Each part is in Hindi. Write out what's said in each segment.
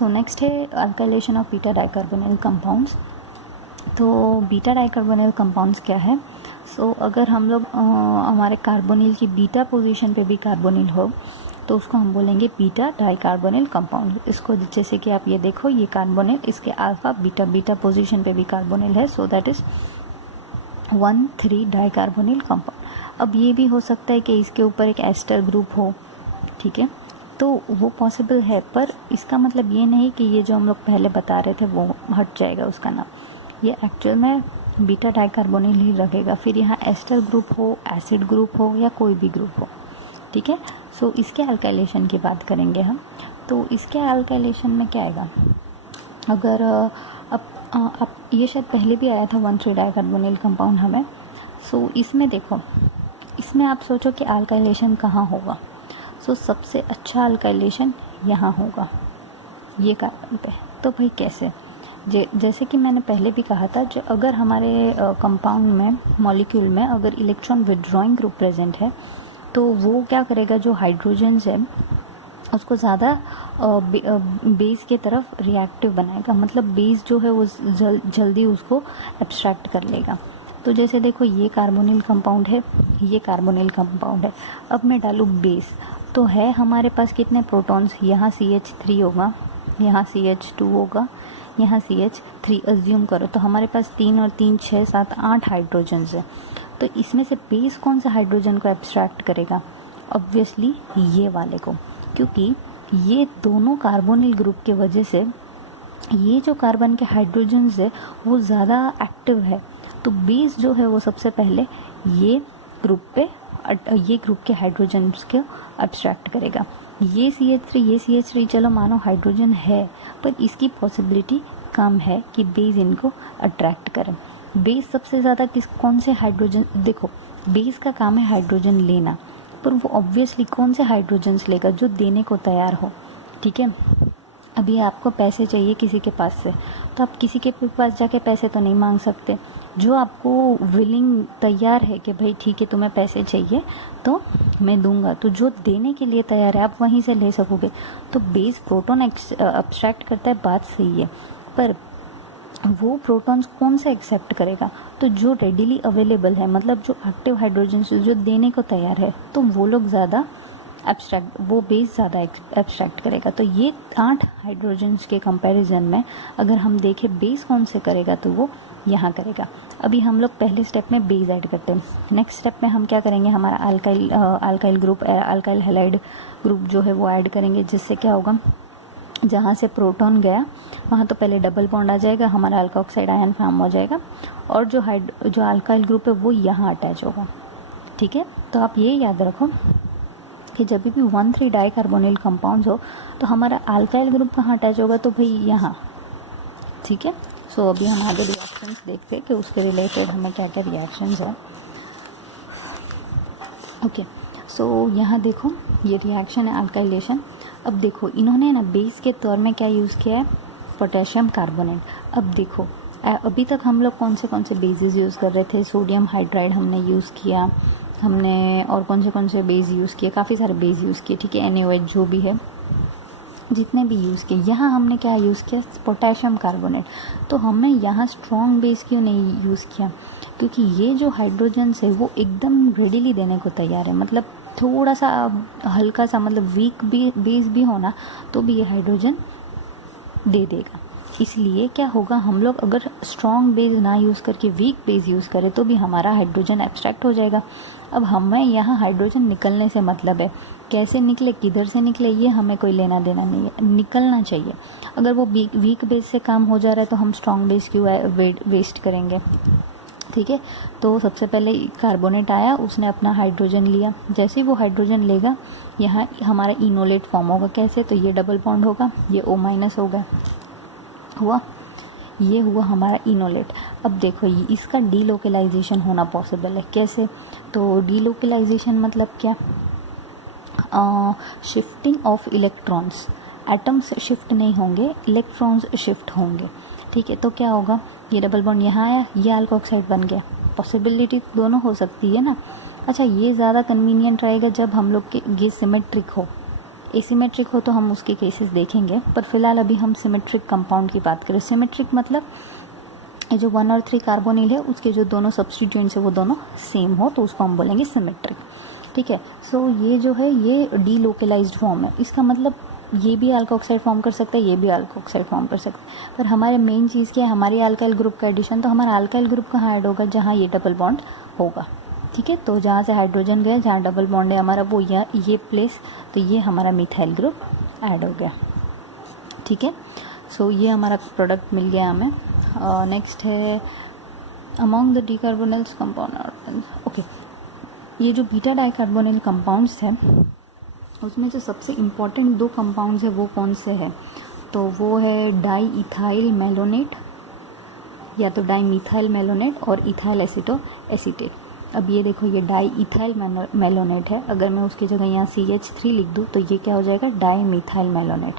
सो नेक्स्ट है alkylation of beta dicarbonyl compounds. तो बीटा डाइकार्बोनिल कंपाउंड्स क्या है? सो अगर हम लोग हमारे कार्बोनिल की बीटा पोजीशन पे भी कार्बोनिल हो तो उसको हम बोलेंगे बीटा डाइकार्बोनिल कंपाउंड। इसको जैसे कि आप ये देखो, ये कार्बोनिल, इसके अल्फा बीटा बीटा पोजीशन पे भी कार्बोनिल है, so that is 1,3 dicarbonyl compound. अब ये भी हो सकता है कि इसके ऊपर एक एस्टर ग्रुप हो, ठीक है, तो वो पॉसिबल है, पर इसका मतलब ये नहीं कि ये जो हम लोग पहले बता रहे थे वो हट जाएगा उसका नाम। ये एक्चुअल में बीटा डाइकार्बोनिल ही रहेगा, फिर यहाँ एस्टर ग्रुप हो, एसिड ग्रुप हो या कोई भी ग्रुप हो, ठीक है। सो इसके अल्काइलेशन की बात करेंगे हम। तो इसके अल्काइलेशन में क्या आएगा? अगर अब ये शायद पहले भी आया था 1,3 डाइकार्बोनिल कंपाउंड हमें। सो इसमें देखो, इसमें आप सोचो कि अल्काइलेशन कहाँ होगा। सो सबसे अच्छा अल्काइलेशन यहाँ होगा, ये कार्बन पे। तो भाई कैसे? जैसे कि मैंने पहले भी कहा था, जो अगर हमारे कंपाउंड में, मॉलिक्यूल में अगर इलेक्ट्रॉन विड्रॉइंग ग्रुप प्रेजेंट है तो वो क्या करेगा, जो हाइड्रोजन्स है उसको ज़्यादा बेस के तरफ रिएक्टिव बनाएगा, मतलब बेस जो है वो जल्दी उसको एब्स्ट्रैक्ट कर लेगा। तो जैसे देखो, ये कार्बोनिल कंपाउंड है, ये कार्बोनिल कंपाउंड है। अब मैं डालूँ बेस, तो है हमारे पास कितने प्रोटॉन्स? यहाँ CH3 होगा, यहाँ CH2 होगा, यहाँ CH3 अज्यूम करो, तो हमारे पास 3 और 3 6 7 8 हाइड्रोजन्स है। तो इसमें से बेस कौन सा हाइड्रोजन को एब्स्ट्रैक्ट करेगा? ऑब्वियसली ये वाले को, क्योंकि ये दोनों कार्बोनिल ग्रुप के वजह से ये जो कार्बन के हाइड्रोजन्स है वो ज़्यादा एक्टिव है। तो बेस जो है वो सबसे पहले ये ग्रुप पे, ये ग्रुप के हाइड्रोजन्स को एब्स्ट्रैक्ट करेगा। ये CH3 चलो मानो हाइड्रोजन है, पर इसकी पॉसिबिलिटी कम है कि बेस इनको अट्रैक्ट करे। बेस सबसे ज़्यादा कौन से हाइड्रोजन, देखो बेस का काम है हाइड्रोजन लेना, पर वो ऑब्वियसली कौन से हाइड्रोजन्स लेगा? जो देने को तैयार हो, ठीक है। अभी आपको पैसे चाहिए किसी के पास से, तो आप किसी के पास जाके पैसे तो नहीं मांग सकते। जो आपको विलिंग, तैयार है कि भाई ठीक है तुम्हें पैसे चाहिए तो मैं दूंगा, तो जो देने के लिए तैयार है आप वहीं से ले सकोगे। तो बेस प्रोटॉन एब्स्ट्रैक्ट करता है, बात सही है, पर वो प्रोटॉन्स कौन से एक्सेप्ट करेगा? तो जो रेडिली अवेलेबल है, मतलब जो एक्टिव हाइड्रोजन जो देने को तैयार है, तो वो लोग ज़्यादा एब्स्ट्रैक्ट, वो बेस ज़्यादा एब्स्ट्रैक्ट करेगा। तो ये 8 हाइड्रोजन्स के कंपैरिजन में अगर हम देखें बेस कौन से करेगा, तो वो यहाँ करेगा। अभी हम लोग पहले स्टेप में बेस ऐड करते हैं, नेक्स्ट स्टेप में हम क्या करेंगे, हमारा alkyl group, alkyl halide group जो है वो ऐड करेंगे, जिससे क्या होगा, जहाँ से प्रोटॉन गया वहाँ तो पहले डबल बॉन्ड आ जाएगा, हमारा अल्कोक्साइड आयन फॉर्म हो जाएगा, और जो अल्काइल ग्रुप है वो यहाँ अटैच होगा, ठीक है। तो आप ये याद रखो कि जब भी 1,3 डाइकार्बोनिल कंपाउंड्स हो तो हमारा अल्काइल ग्रुप कहाँ अटैच होगा, तो भाई यहाँ, ठीक है। सो अभी हम आगे रिएक्शंस देखते हैं कि उसके रिलेटेड हमें क्या क्या रिएक्शंस है। ओके, सो यहाँ देखो, ये रिएक्शन है अल्काइलेशन। अब देखो इन्होंने ना बेस के तौर में क्या यूज़ किया है, पोटेशियम कार्बोनेट। अब देखो अभी तक हम लोग कौन से बेसिस यूज़ कर रहे थे, सोडियम हाइड्राइड हमने यूज़ किया, हमने और कौन से बेस यूज़ किए, काफ़ी सारे बेस यूज़ किए, ठीक है, NaOH जो भी है, जितने भी यूज़ किए। यहाँ हमने क्या यूज़ किया, पोटेशियम कार्बोनेट। तो हमने यहाँ स्ट्रॉन्ग बेस क्यों नहीं यूज़ किया? क्योंकि ये जो हाइड्रोजन्स है वो एकदम रेडिली देने को तैयार है, मतलब थोड़ा सा हल्का सा, मतलब वीक भी बेस भी होना तो भी ये हाइड्रोजन दे देगा। इसलिए क्या होगा, हम लोग अगर स्ट्रॉन्ग बेस ना यूज़ करके वीक बेस यूज़ करें तो भी हमारा हाइड्रोजन एब्स्ट्रैक्ट हो जाएगा। अब हमें यहाँ हाइड्रोजन निकलने से मतलब है, कैसे निकले, किधर से निकले, ये हमें कोई लेना देना नहीं है, निकलना चाहिए। अगर वो वीक बेस से काम हो जा रहा है तो हम स्ट्रॉन्ग बेस क्यों वेस्ट करेंगे, ठीक है। तो सबसे पहले कार्बोनेट आया, उसने अपना हाइड्रोजन लिया, जैसे ही वो हाइड्रोजन लेगा यहाँ हमारा इनोलेट फॉर्म होगा। कैसे? तो ये डबल बॉन्ड होगा, ये O- होगा, हुआ, ये हुआ हमारा इनोलेट। अब देखो ये इसका डीलोकलाइजेशन होना पॉसिबल है। कैसे? तो डीलोकलाइजेशन मतलब क्या, shifting of electrons, atoms shift नहीं होंगे, इलेक्ट्रॉन्स शिफ्ट होंगे, ठीक है। तो क्या होगा, ये डबल बॉन्ड यहाँ आया, ये अल्कोक्साइड बन गया, पॉसिबिलिटी दोनों हो सकती है ना। अच्छा, ये ज़्यादा कन्वीनियंट रहेगा जब हम लोग के ये सिमेट्रिक हो, एसिमेट्रिक हो तो हम उसके केसेस देखेंगे, पर फिलहाल अभी हम सिमेट्रिक कंपाउंड की बात करें। सिमेट्रिक मतलब ये जो 1 और 3 कार्बोनिल है उसके जो दोनों सब्सटीट्यूएंट्स है वो दोनों सेम हो तो उसको हम बोलेंगे सिमेट्रिक। ठीक है, सो ये जो है ये डीलोकलाइज्ड फॉर्म है। इसका मतलब ये भी अल्कोक्साइड फॉर्म कर सकता है, ये भी अल्कोक्साइड फॉर्म कर सकता है, पर हमारे मेन चीज़ क्या है, हमारी अल्काइल ग्रुप का एडिशन। तो हमारा अल्काइल ग्रुप कहाँ ऐड होगा, जहाँ ये डबल बॉन्ड होगा। ठीक है, तो जहाँ से हाइड्रोजन गया, जहाँ डबल बॉन्ड है हमारा वो ये प्लेस, तो ये हमारा मिथाइल ग्रुप ऐड हो गया। ठीक है, सो ये हमारा प्रोडक्ट मिल गया हमें। नेक्स्ट है अमॉन्ग द डीकार्बोनिल्स कंपाउंड। ओके, ये जो बीटा डाइकार्बोनिल कंपाउंड्स है उसमें से सबसे इम्पॉर्टेंट 2 कंपाउंड्स है वो कौन से हैं, तो वो है डाई इथाइल मेलोनेट या तो डाई मिथाइल मेलोनेट और इथाइल एसीटोएसीटेट। अब ये देखो, ये डाई इथाइल मेलोनेट है, अगर मैं उसकी जगह यहाँ CH3 लिख दूँ तो ये क्या हो जाएगा, डाई मिथाइल मेलोनेट।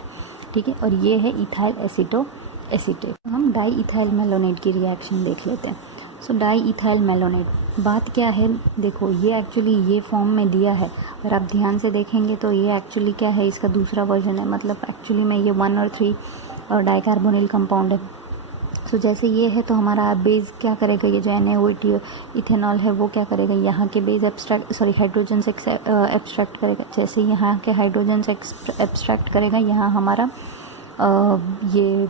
ठीक है, और ये है इथाइल एसीटोएसीटेट। हम डाई इथाइल मेलोनेट की रिएक्शन देख लेते हैं। सो डाई इथाइल मेलोनेट, बात क्या है, देखो ये एक्चुअली ये फॉर्म में दिया है, अगर आप ध्यान से देखेंगे तो ये एक्चुअली क्या है, इसका दूसरा वर्जन है, मतलब एक्चुअली में ये 1 और 3 और डाइकार्बोनिल कंपाउंड है। सो जैसे ये है तो हमारा बेस क्या करेगा, ये जो NaOH इथेनॉल है वो क्या करेगा, यहाँ के बेस हाइड्रोजन से एब्स्ट्रैक्ट करेगा। जैसे यहाँ के हाइड्रोजन से एब्स्ट्रैक्ट करेगा, यहाँ हमारा ये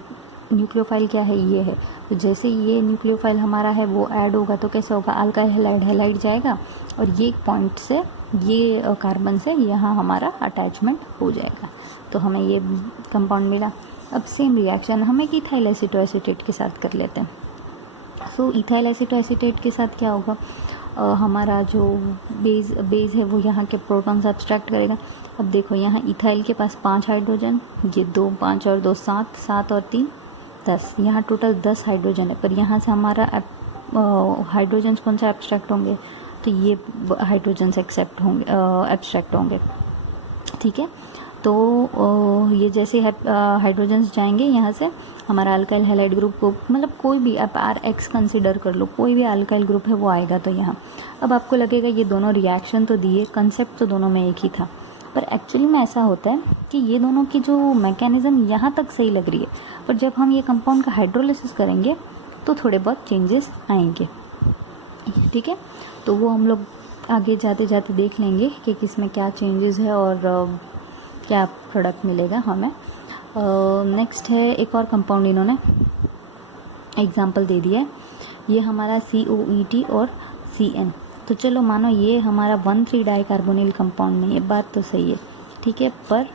न्यूक्लियोफाइल क्या है, ये है। तो जैसे ये न्यूक्लियोफाइल हमारा है वो ऐड होगा तो कैसे होगा, अल्काइल हैलाइड जाएगा और ये एक पॉइंट से ये कार्बन से यहाँ हमारा अटैचमेंट हो जाएगा, तो हमें ये कंपाउंड मिला। अब सेम रिएक्शन हम एक इथाइल एसीटोएसीटेट के साथ कर लेते हैं। सो इथाइल एसीटोएसीटेट के साथ क्या होगा, हमारा जो बेस है वो यहाँ के प्रोटॉन्स एब्स्ट्रैक्ट करेगा। अब देखो यहाँ इथाइल के पास 5 हाइड्रोजन, ये 2 5 और 2 7, 7 और 3 10, यहाँ टोटल 10 हाइड्रोजन है, पर यहाँ से हमारा हाइड्रोजन कौन सा एब्स्ट्रैक्ट होंगे, तो ये हाइड्रोजन से एब्स्ट्रैक्ट होंगे। ठीक है, तो ये जैसे हाइड्रोजन्स जाएंगे यहाँ से, हमारा अल्काइल हैलाइड ग्रुप को, मतलब कोई भी आप RX कंसिडर कर लो, कोई भी अल्काइल ग्रुप है वो आएगा तो यहाँ। अब आपको लगेगा ये दोनों रिएक्शन तो दिए, कंसेप्ट तो दोनों में एक ही था, पर एक्चुअली में ऐसा होता है कि ये दोनों की जो मैकेनिज़्म यहाँ तक सही लग रही है, पर जब हम ये कंपाउंड का हाइड्रोलिसिस करेंगे तो थोड़े बहुत चेंजेस आएंगे। ठीक है, तो वो हम लोग आगे जाते जाते देख लेंगे कि किस में क्या चेंजेस है और क्या प्रोडक्ट मिलेगा हमें। नेक्स्ट है एक और कंपाउंड, इन्होंने एग्जांपल दे दिया है, ये हमारा COET और CN। तो चलो मानो ये हमारा 1,3 डाइकार्बोनिल कंपाउंड नहीं है, बात तो सही है। ठीक है, पर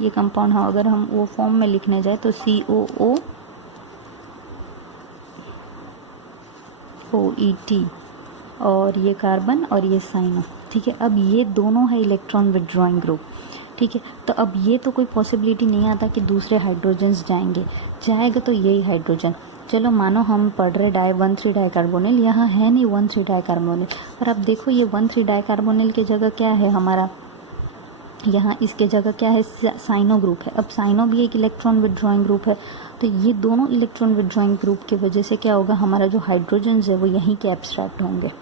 ये कंपाउंड हाँ अगर हम वो फॉर्म में लिखने जाए तो COOET और ये कार्बन और ये साइनो। ठीक है, अब ये दोनों है इलेक्ट्रॉन विड्रॉइंग ग्रुप। ठीक है, तो अब ये तो कोई पॉसिबिलिटी नहीं आता कि दूसरे हाइड्रोजन्स जाएगा तो यही हाइड्रोजन। चलो मानो हम पढ़ रहे 1,3 डाइकार्बोनिल, यहाँ है नहीं 1,3 डाइकार्बोनिल, पर अब देखो ये 1,3 डाइकार्बोनिल की जगह क्या है हमारा, यहाँ इसके जगह क्या है, साइनो ग्रुप है। अब साइनो भी एक इलेक्ट्रॉन विड्रॉइंग ग्रुप है, तो ये दोनों इलेक्ट्रॉन विड्रॉइंग ग्रुप की वजह से क्या होगा, हमारा जो हाइड्रोजन्स है वो यहीं के एब्स्ट्रैक्ट होंगे।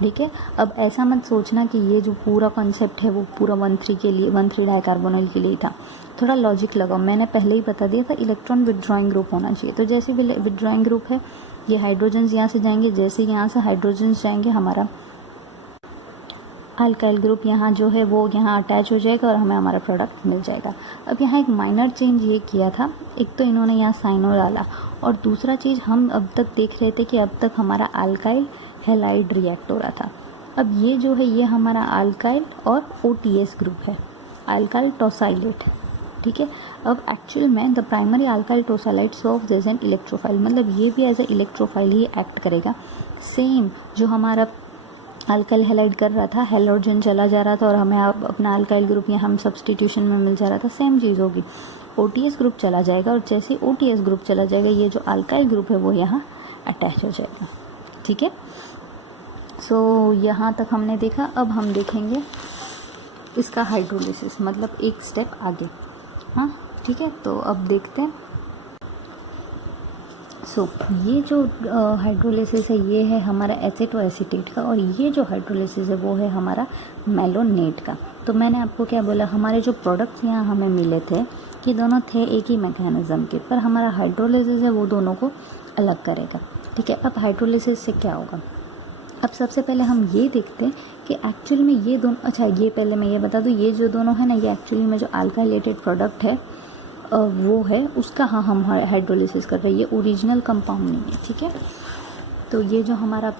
ठीक है, अब ऐसा मत सोचना कि ये जो पूरा कॉन्सेप्ट है वो पूरा 1,3 के लिए 1,3 डाइकार्बोनिल के लिए था, थोड़ा लॉजिक लगाओ। मैंने पहले ही बता दिया था इलेक्ट्रॉन विड्रॉइंग ग्रुप होना चाहिए, तो जैसे विड्रॉइंग ग्रुप है ये हाइड्रोजन्स यहाँ से जाएंगे, जैसे यहाँ से हाइड्रोजन्स जाएंगे हमारा अल्काइल ग्रुप यहाँ जो है वो यहाँ अटैच हो जाएगा और हमें हमारा प्रोडक्ट मिल जाएगा। अब यहाँ एक माइनर चेंज ये किया था, एक तो इन्होंने यहाँ साइनो डाला और दूसरा चीज़ हम अब तक देख रहे थे कि अब तक हमारा अल्काइल हैलाइड रिएक्ट हो रहा था। अब ये जो है ये हमारा अल्काइल और OTS ग्रुप है, अल्काइल टोसाइलेट। ठीक है, अब एक्चुअल में the primary alkyl tosylate serves as an electrophile, मतलब ये भी एज ए इलेक्ट्रोफाइल ही एक्ट करेगा। सेम जो हमारा अल्काइल हैलाइड कर रहा था, हैलोजन चला जा रहा था और हमें अपना अल्काइल ग्रुप यहाँ हम सब्सटीट्यूशन में मिल जा रहा था, सेम चीज़ होगी। OTS ग्रुप चला जाएगा और जैसे OTS ग्रुप चला जाएगा ये जो अल्काइल ग्रुप है वो यहाँ अटैच हो जाएगा। ठीक है, सो यहाँ तक हमने देखा। अब हम देखेंगे इसका हाइड्रोलिसिस, मतलब एक स्टेप आगे। हाँ ठीक है, तो अब देखते हैं। सो ये जो हाइड्रोलिसिस है ये है हमारा एसिटोएसीटेट का और ये जो हाइड्रोलिसिस है वो है हमारा मेलोनेट का। तो मैंने आपको क्या बोला, हमारे जो प्रोडक्ट्स यहाँ हमें मिले थे कि दोनों थे एक ही मैकेनिज़्म के, पर हमारा हाइड्रोलिसिस है वो दोनों को अलग करेगा। ठीक है, अब हाइड्रोलिसिस से क्या होगा, अब सबसे पहले हम ये देखते हैं कि एक्चुअल में ये दोनों, अच्छा ये पहले मैं ये बता दूँ, ये जो दोनों है ना, ये एक्चुअली में जो अल्काइलेटेड प्रोडक्ट है वो है उसका, हाँ हम हाइड्रोलिसिस कर रहे हैं, ये ओरिजिनल कंपाउंड नहीं है। ठीक है, तो ये जो हमारा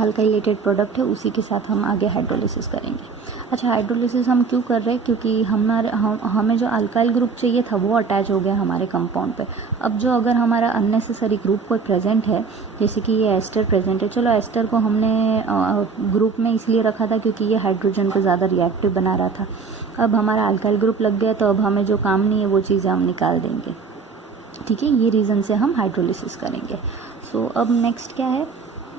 अल्काइलेटेड प्रोडक्ट है उसी के साथ हम आगे हाइड्रोलिसिस करेंगे। अच्छा, हाइड्रोलिसिस हम क्यों कर रहे हैं, क्योंकि हमें जो अल्काइल ग्रुप चाहिए था वो अटैच हो गया हमारे कंपाउंड पे। अब जो अगर हमारा अननेसेसरी ग्रुप कोई प्रेजेंट है, जैसे कि ये एस्टर प्रेजेंट है, चलो एस्टर को हमने ग्रुप में इसलिए रखा था क्योंकि ये हाइड्रोजन को ज़्यादा रिएक्टिव बना रहा था। अब हमारा अल्काइल ग्रुप लग गया तो अब हमें जो काम नहीं है वो चीज़ें हम निकाल देंगे। ठीक है, ये रीज़न से हम हाइड्रोलिसिस करेंगे। सो अब नेक्स्ट क्या है,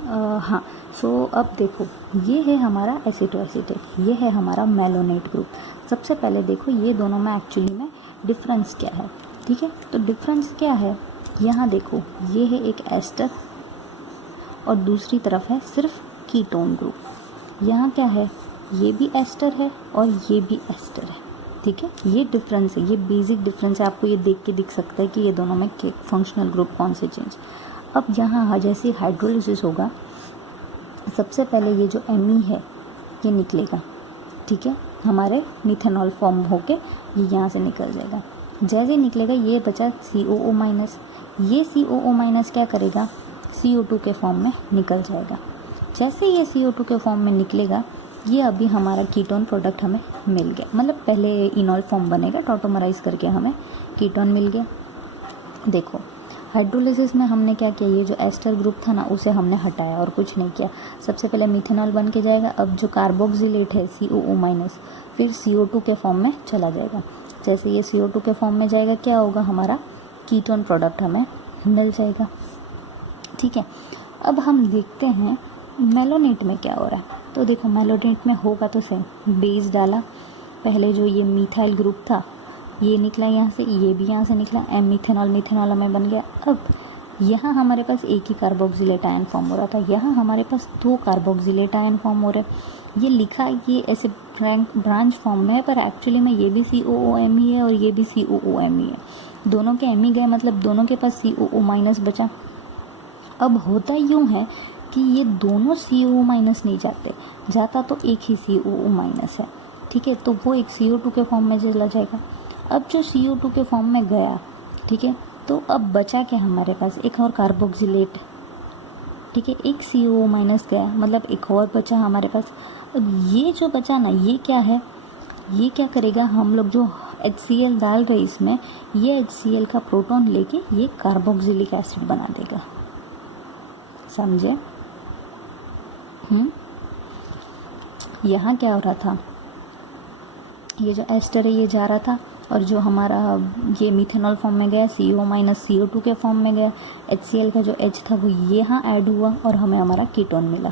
हाँ, सो अब देखो ये है हमारा एसिटोएसिटेट, ये है हमारा मेलोनेट ग्रुप। सबसे पहले देखो ये दोनों में एक्चुअली में डिफरेंस क्या है। ठीक है, तो डिफरेंस क्या है, यहाँ देखो ये है एक एस्टर और दूसरी तरफ है सिर्फ कीटोन ग्रुप। यहाँ क्या है, ये भी एस्टर है और ये भी एस्टर है। ठीक है, ये डिफरेंस है, ये बेसिक डिफरेंस है, आपको ये देख के दिख सकता है कि ये दोनों में फंक्शनल ग्रुप कौन से चेंज। अब यहाँ जैसे हाइड्रोलिसिस होगा, सबसे पहले ये जो Me है ये निकलेगा। ठीक है, हमारे मिथेनॉल फॉर्म होके ये यहाँ से निकल जाएगा। जैसे निकलेगा ये बचा COO माइनस, ये COO माइनस क्या करेगा, CO2 के फॉर्म में निकल जाएगा। जैसे ये CO2 के फॉर्म में निकलेगा, ये अभी हमारा कीटोन प्रोडक्ट हमें मिल गया, मतलब पहले इनॉल फॉर्म बनेगा, टॉटोमराइज करके हमें कीटोन मिल गया। देखो हाइड्रोलिसिस में हमने क्या किया, ये जो एस्टर ग्रुप था ना उसे हमने हटाया और कुछ नहीं किया। सबसे पहले मिथेनॉल बन के जाएगा, अब जो कार्बोक्सिलेट है COO माइनस फिर CO2 के फॉर्म में चला जाएगा। जैसे ये CO2 के फॉर्म में जाएगा क्या होगा, हमारा कीटोन प्रोडक्ट हमें मिल जाएगा। ठीक है, अब हम देखते हैं मेलोनेट में क्या हो रहा है। तो देखो मेलोनेट में होगा तो सेम, बेस डाला, पहले जो ये मिथाइल ग्रुप था ये निकला यहाँ से, ये भी यहाँ से निकला, मिथेनॉल हमें बन गया। अब यहाँ हमारे पास एक ही कार्बोक्सिलेट आयन फॉर्म हो रहा था, यहाँ हमारे पास 2 कार्बोक्सिलेट आयन फॉर्म हो रहे। ये लिखा ये ऐसे ब्रांच फॉर्म में है, पर एक्चुअली में ये भी COOMe है और ये भी COOMe है। दोनों के Me गए, मतलब दोनों के पास COO माइनस बचा। अब होता यूँ है कि ये दोनों CO माइनस नहीं जाते, जाता तो एक ही COO माइनस है। ठीक है, तो वो एक CO2 के फॉर्म में चला जाएगा। अब जो CO2 के फॉर्म में गया, ठीक है, तो अब बचा क्या हमारे पास, एक और कार्बोक्सिलेट। ठीक है, एक COO माइनस गया, मतलब एक और बचा हमारे पास। अब ये जो बचा ना, ये क्या है, ये क्या करेगा, हम लोग जो HCl डाल रहे इसमें, ये HCl का प्रोटॉन लेके ये कार्बोक्सिलिक एसिड बना देगा। समझे? यहाँ क्या हो रहा था, ये जो एस्टर है ये जा रहा था और जो हमारा ये मिथेनॉल फॉर्म में गया CO माइनस CO2 के फॉर्म में गया, HCl का जो H था वो यहाँ ऐड हुआ और हमें हमारा कीटोन मिला।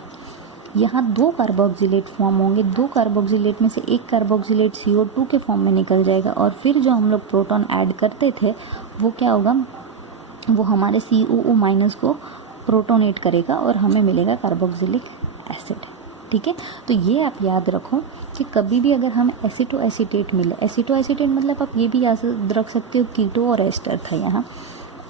यहाँ 2 कार्बोक्सिलेट फॉर्म होंगे, 2 कार्बोक्सिलेट में से एक कार्बोक्सिलेट CO2 के फॉर्म में निकल जाएगा और फिर जो हम लोग प्रोटॉन ऐड करते थे वो क्या होगा, वो हमारे COO माइनस को प्रोटोनेट करेगा और हमें मिलेगा कार्बोक्सिलिक एसिड। ठीक है, तो ये आप याद रखो कि कभी भी अगर हमें एसिटोएसिटेट मिले, एसिटोएसिटेट मतलब आप ये भी याद रख सकते हो कीटो और एस्टर था यहाँ,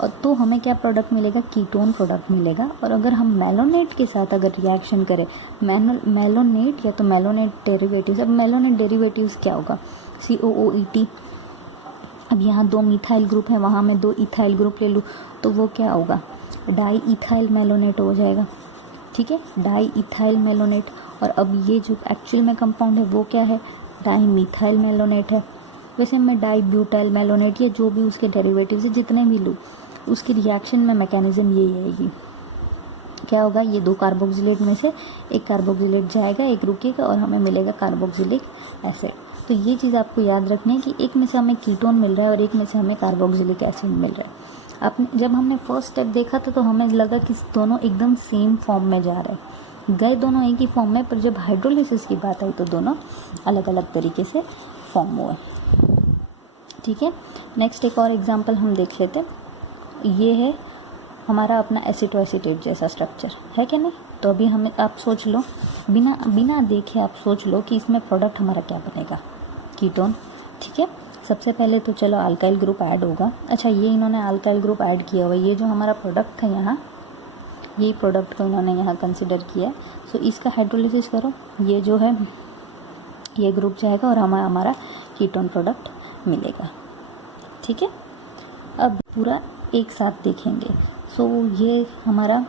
और तो हमें क्या प्रोडक्ट मिलेगा, कीटोन प्रोडक्ट मिलेगा। और अगर हम मेलोनेट के साथ अगर रिएक्शन करें, मेलोनेट या तो मेलोनेट डेरिवेटिव्स, अब मेलोनेट डेरिवेटिव्स क्या होगा, COOET। अब यहाँ 2 मिथाइल ग्रुप है, वहाँ मैं 2 इथाइल ग्रुप ले लूँ तो वो क्या होगा, डाई इथाइल मेलोनेट हो जाएगा। ठीक है, डाई इथाइल मेलोनेट। और अब ये जो एक्चुअल में कंपाउंड है वो क्या है, डाई मिथाइल मेलोनेट है। वैसे मैं डाई ब्यूटाइल मेलोनेट या जो भी उसके डेरिवेटिव्स है जितने भी लूँ, उसकी रिएक्शन में मैकेनिज्म यही आएगी। क्या होगा, ये 2 कार्बोक्सिलेट में से एक कार्बोक्सिलेट जाएगा, एक रुकेगा और हमें मिलेगा कार्बोक्सिलिक एसिड। तो ये चीज़ आपको याद रखनी है कि एक में से हमें कीटोन मिल रहा है और एक में से हमें कार्बोक्सिलिक एसिड मिल रहा है। जब हमने फर्स्ट स्टेप देखा था तो हमें लगा कि दोनों एकदम सेम फॉर्म में जा रहे हैं, गए दोनों एक ही फॉर्म में, पर जब हाइड्रोलिसिस की बात आई तो दोनों अलग अलग तरीके से फॉर्म हुए। ठीक है, नेक्स्ट एक और एग्जांपल हम देख लेते हैं। ये है हमारा अपना एसिटोएसिटेट जैसा स्ट्रक्चर है क्या नहीं, तो अभी हमें आप सोच लो, बिना बिना देखे आप सोच लो कि इसमें प्रोडक्ट हमारा क्या बनेगा, कीटोन। ठीक है, सबसे पहले तो चलो अल्काइल ग्रुप ऐड होगा। अच्छा, ये इन्होंने अल्काइल ग्रुप ऐड किया हुआ, ये जो हमारा प्रोडक्ट था यहाँ, यही प्रोडक्ट को इन्होंने यहाँ कंसिडर किया। सो इसका हाइड्रोलिसिस करो, ये जो है ये ग्रुप जाएगा और हमारा कीटोन प्रोडक्ट मिलेगा। ठीक है, अब पूरा एक साथ देखेंगे। सो ये हमारा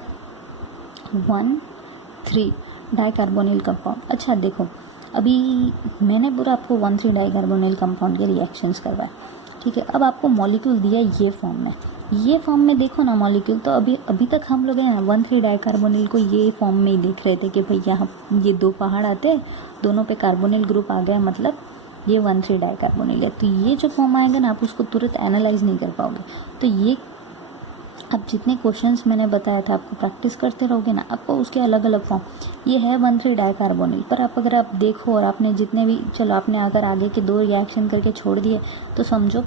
1,3 डाइकार्बोनिल कंपाउंड। अच्छा देखो, अभी मैंने पूरा आपको 1,3 डाइकार्बोनिल कंपाउंड के रिएक्शंस करवाए। ठीक है, अब आपको मॉलिक्यूल दिया ये फॉर्म में देखो ना मॉलिक्यूल। तो अभी तक हम लोग हैं ना 1,3 डाइकार्बोनिल को ये फॉर्म में ही देख रहे थे कि भाई यहाँ ये दो पहाड़ आते, दोनों पे कार्बोनिल ग्रुप आ गया, मतलब ये 1,3 डाइकार्बोनिल है। तो ये जो फॉर्म आएगा ना, आप उसको तुरंत एनालाइज नहीं कर पाओगे। तो ये अब जितने क्वेश्चंस मैंने बताया था, आपको प्रैक्टिस करते रहोगे ना, आपको उसके अलग अलग फॉर्म, ये है 1,3 डाइकार्बोनिल, पर अगर आप देखो और आपने जितने भी, चलो आपने अगर आगे के 2 रिएक्शन करके छोड़ दिए तो समझो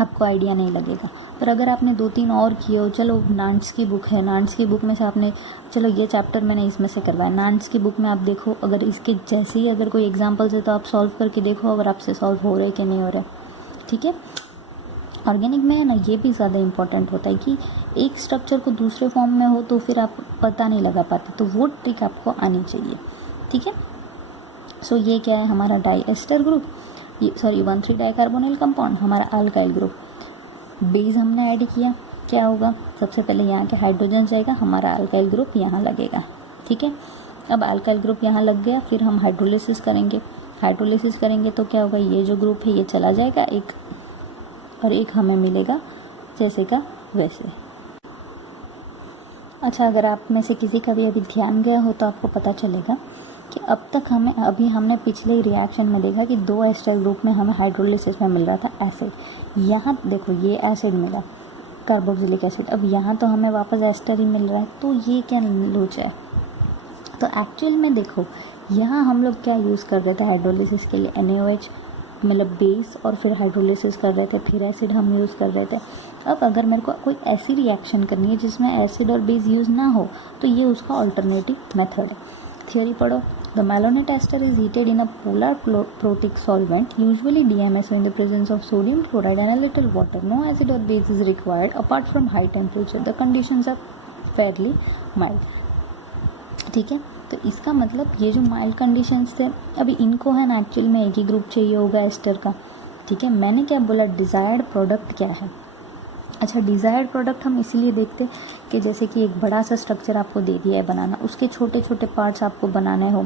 आपको आइडिया नहीं लगेगा। पर अगर आपने 2-3 और किए हो, चलो नांट्स की बुक है, नांट्स की बुक में से आपने, चलो ये चैप्टर मैंने इसमें से करवाया, नांट्स की बुक में आप देखो, अगर इसके जैसे ही अगर कोई एग्जाम्पल्स है तो आप सॉल्व करके देखो अगर आपसे सॉल्व हो रहे कि नहीं हो रहे। ठीक है, ऑर्गेनिक में है ना, ये भी ज़्यादा इंपॉर्टेंट होता है कि एक स्ट्रक्चर को दूसरे फॉर्म में हो तो फिर आप पता नहीं लगा पाते, तो वो ट्रिक आपको आनी चाहिए। ठीक है, सो ये क्या है, हमारा डाई एस्टर ग्रुप, ये 1,3 डाइकार्बोनिल कंपाउंड, हमारा अल्काइल ग्रुप। बेस हमने ऐड किया, क्या होगा, सबसे पहले यहाँ के हाइड्रोजन जाएगा, हमारा अल्काइल ग्रुप यहाँ लगेगा। ठीक है, अब अल्काइल ग्रुप यहाँ लग गया, फिर हम हाइड्रोलिसिस करेंगे तो क्या होगा, ये जो ग्रुप है ये चला जाएगा एक, और एक हमें मिलेगा जैसे का वैसे। अच्छा, अगर आप में से किसी का भी अभी ध्यान गया हो तो आपको पता चलेगा कि अब तक हमने पिछले रिएक्शन में देखा कि 2 एस्टर ग्रुप में हमें हाइड्रोलिसिस में मिल रहा था एसिड। यहाँ देखो ये एसिड मिला, कार्बोक्सिलिक एसिड, अब यहाँ तो हमें वापस एस्टर ही मिल रहा है, तो ये क्या लोचा है। तो एक्चुअल में देखो, यहाँ हम लोग क्या यूज़ कर रहे थे हाइड्रोलिसिस के लिए, NaOH, मतलब बेस, और फिर हाइड्रोलिसिस कर रहे थे, फिर एसिड हम यूज़ कर रहे थे। अब अगर मेरे को कोई ऐसी रिएक्शन करनी है जिसमें एसिड और बेस यूज़ ना हो, तो ये उसका ऑल्टरनेटिव मेथड है। थियोरी पढ़ो, the malonate ester is heated in a polar protic solvent, usually DMSO, in the presence of sodium chloride and a little water. No acid और base is required apart from high temperature, the conditions are fairly mild. ठीक है, तो इसका मतलब ये जो माइल्ड कंडीशंस थे, अभी इनको है ना एक्चुअल में एक ही ग्रुप चाहिए होगा एस्टर का। ठीक है, मैंने क्या बोला, डिज़ायर्ड प्रोडक्ट क्या है। अच्छा, डिज़ायर्ड प्रोडक्ट हम इसीलिए देखते कि जैसे कि एक बड़ा सा स्ट्रक्चर आपको दे दिया है बनाना, उसके छोटे छोटे पार्ट्स आपको बनाने हो,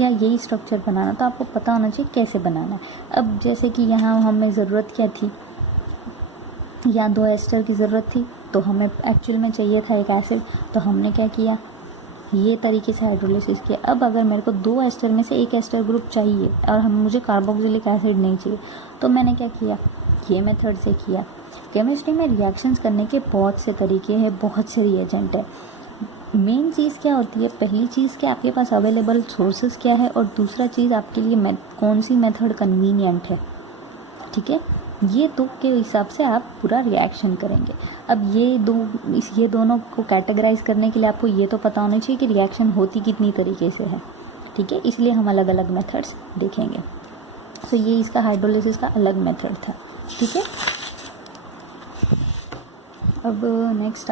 या यही स्ट्रक्चर बनाना, तो आपको पता होना चाहिए कैसे बनाना है। अब जैसे कि यहाँ हमें ज़रूरत क्या थी, यहाँ 2 एस्टर की ज़रूरत थी, तो हमें एक्चुअल में चाहिए था एक एसिड, तो हमने क्या किया, ये तरीके से हाइड्रोलिसिस किया। अब अगर मेरे को 2 एस्टर में से एक एस्टर ग्रुप चाहिए और मुझे कार्बोक्सिलिक एसिड नहीं चाहिए, तो मैंने क्या किया, ये मेथड से किया। केमिस्ट्री में रिएक्शंस करने के बहुत से तरीके हैं, बहुत से रिएजेंट है। मेन चीज़ क्या होती है, पहली चीज़ कि आपके पास अवेलेबल सोर्सेज क्या है, और दूसरा चीज़ आपके लिए कौन सी मेथड कन्वीनियंट है। ठीक है, ये दो के हिसाब से आप पूरा रिएक्शन करेंगे। अब ये दोनों को कैटेगराइज करने के लिए आपको ये तो पता होना चाहिए कि रिएक्शन होती कितनी तरीके से है। ठीक है, इसलिए हम अलग अलग मेथड्स देखेंगे। तो ये इसका हाइड्रोलिसिस का अलग मेथड था। ठीक है, अब नेक्स्ट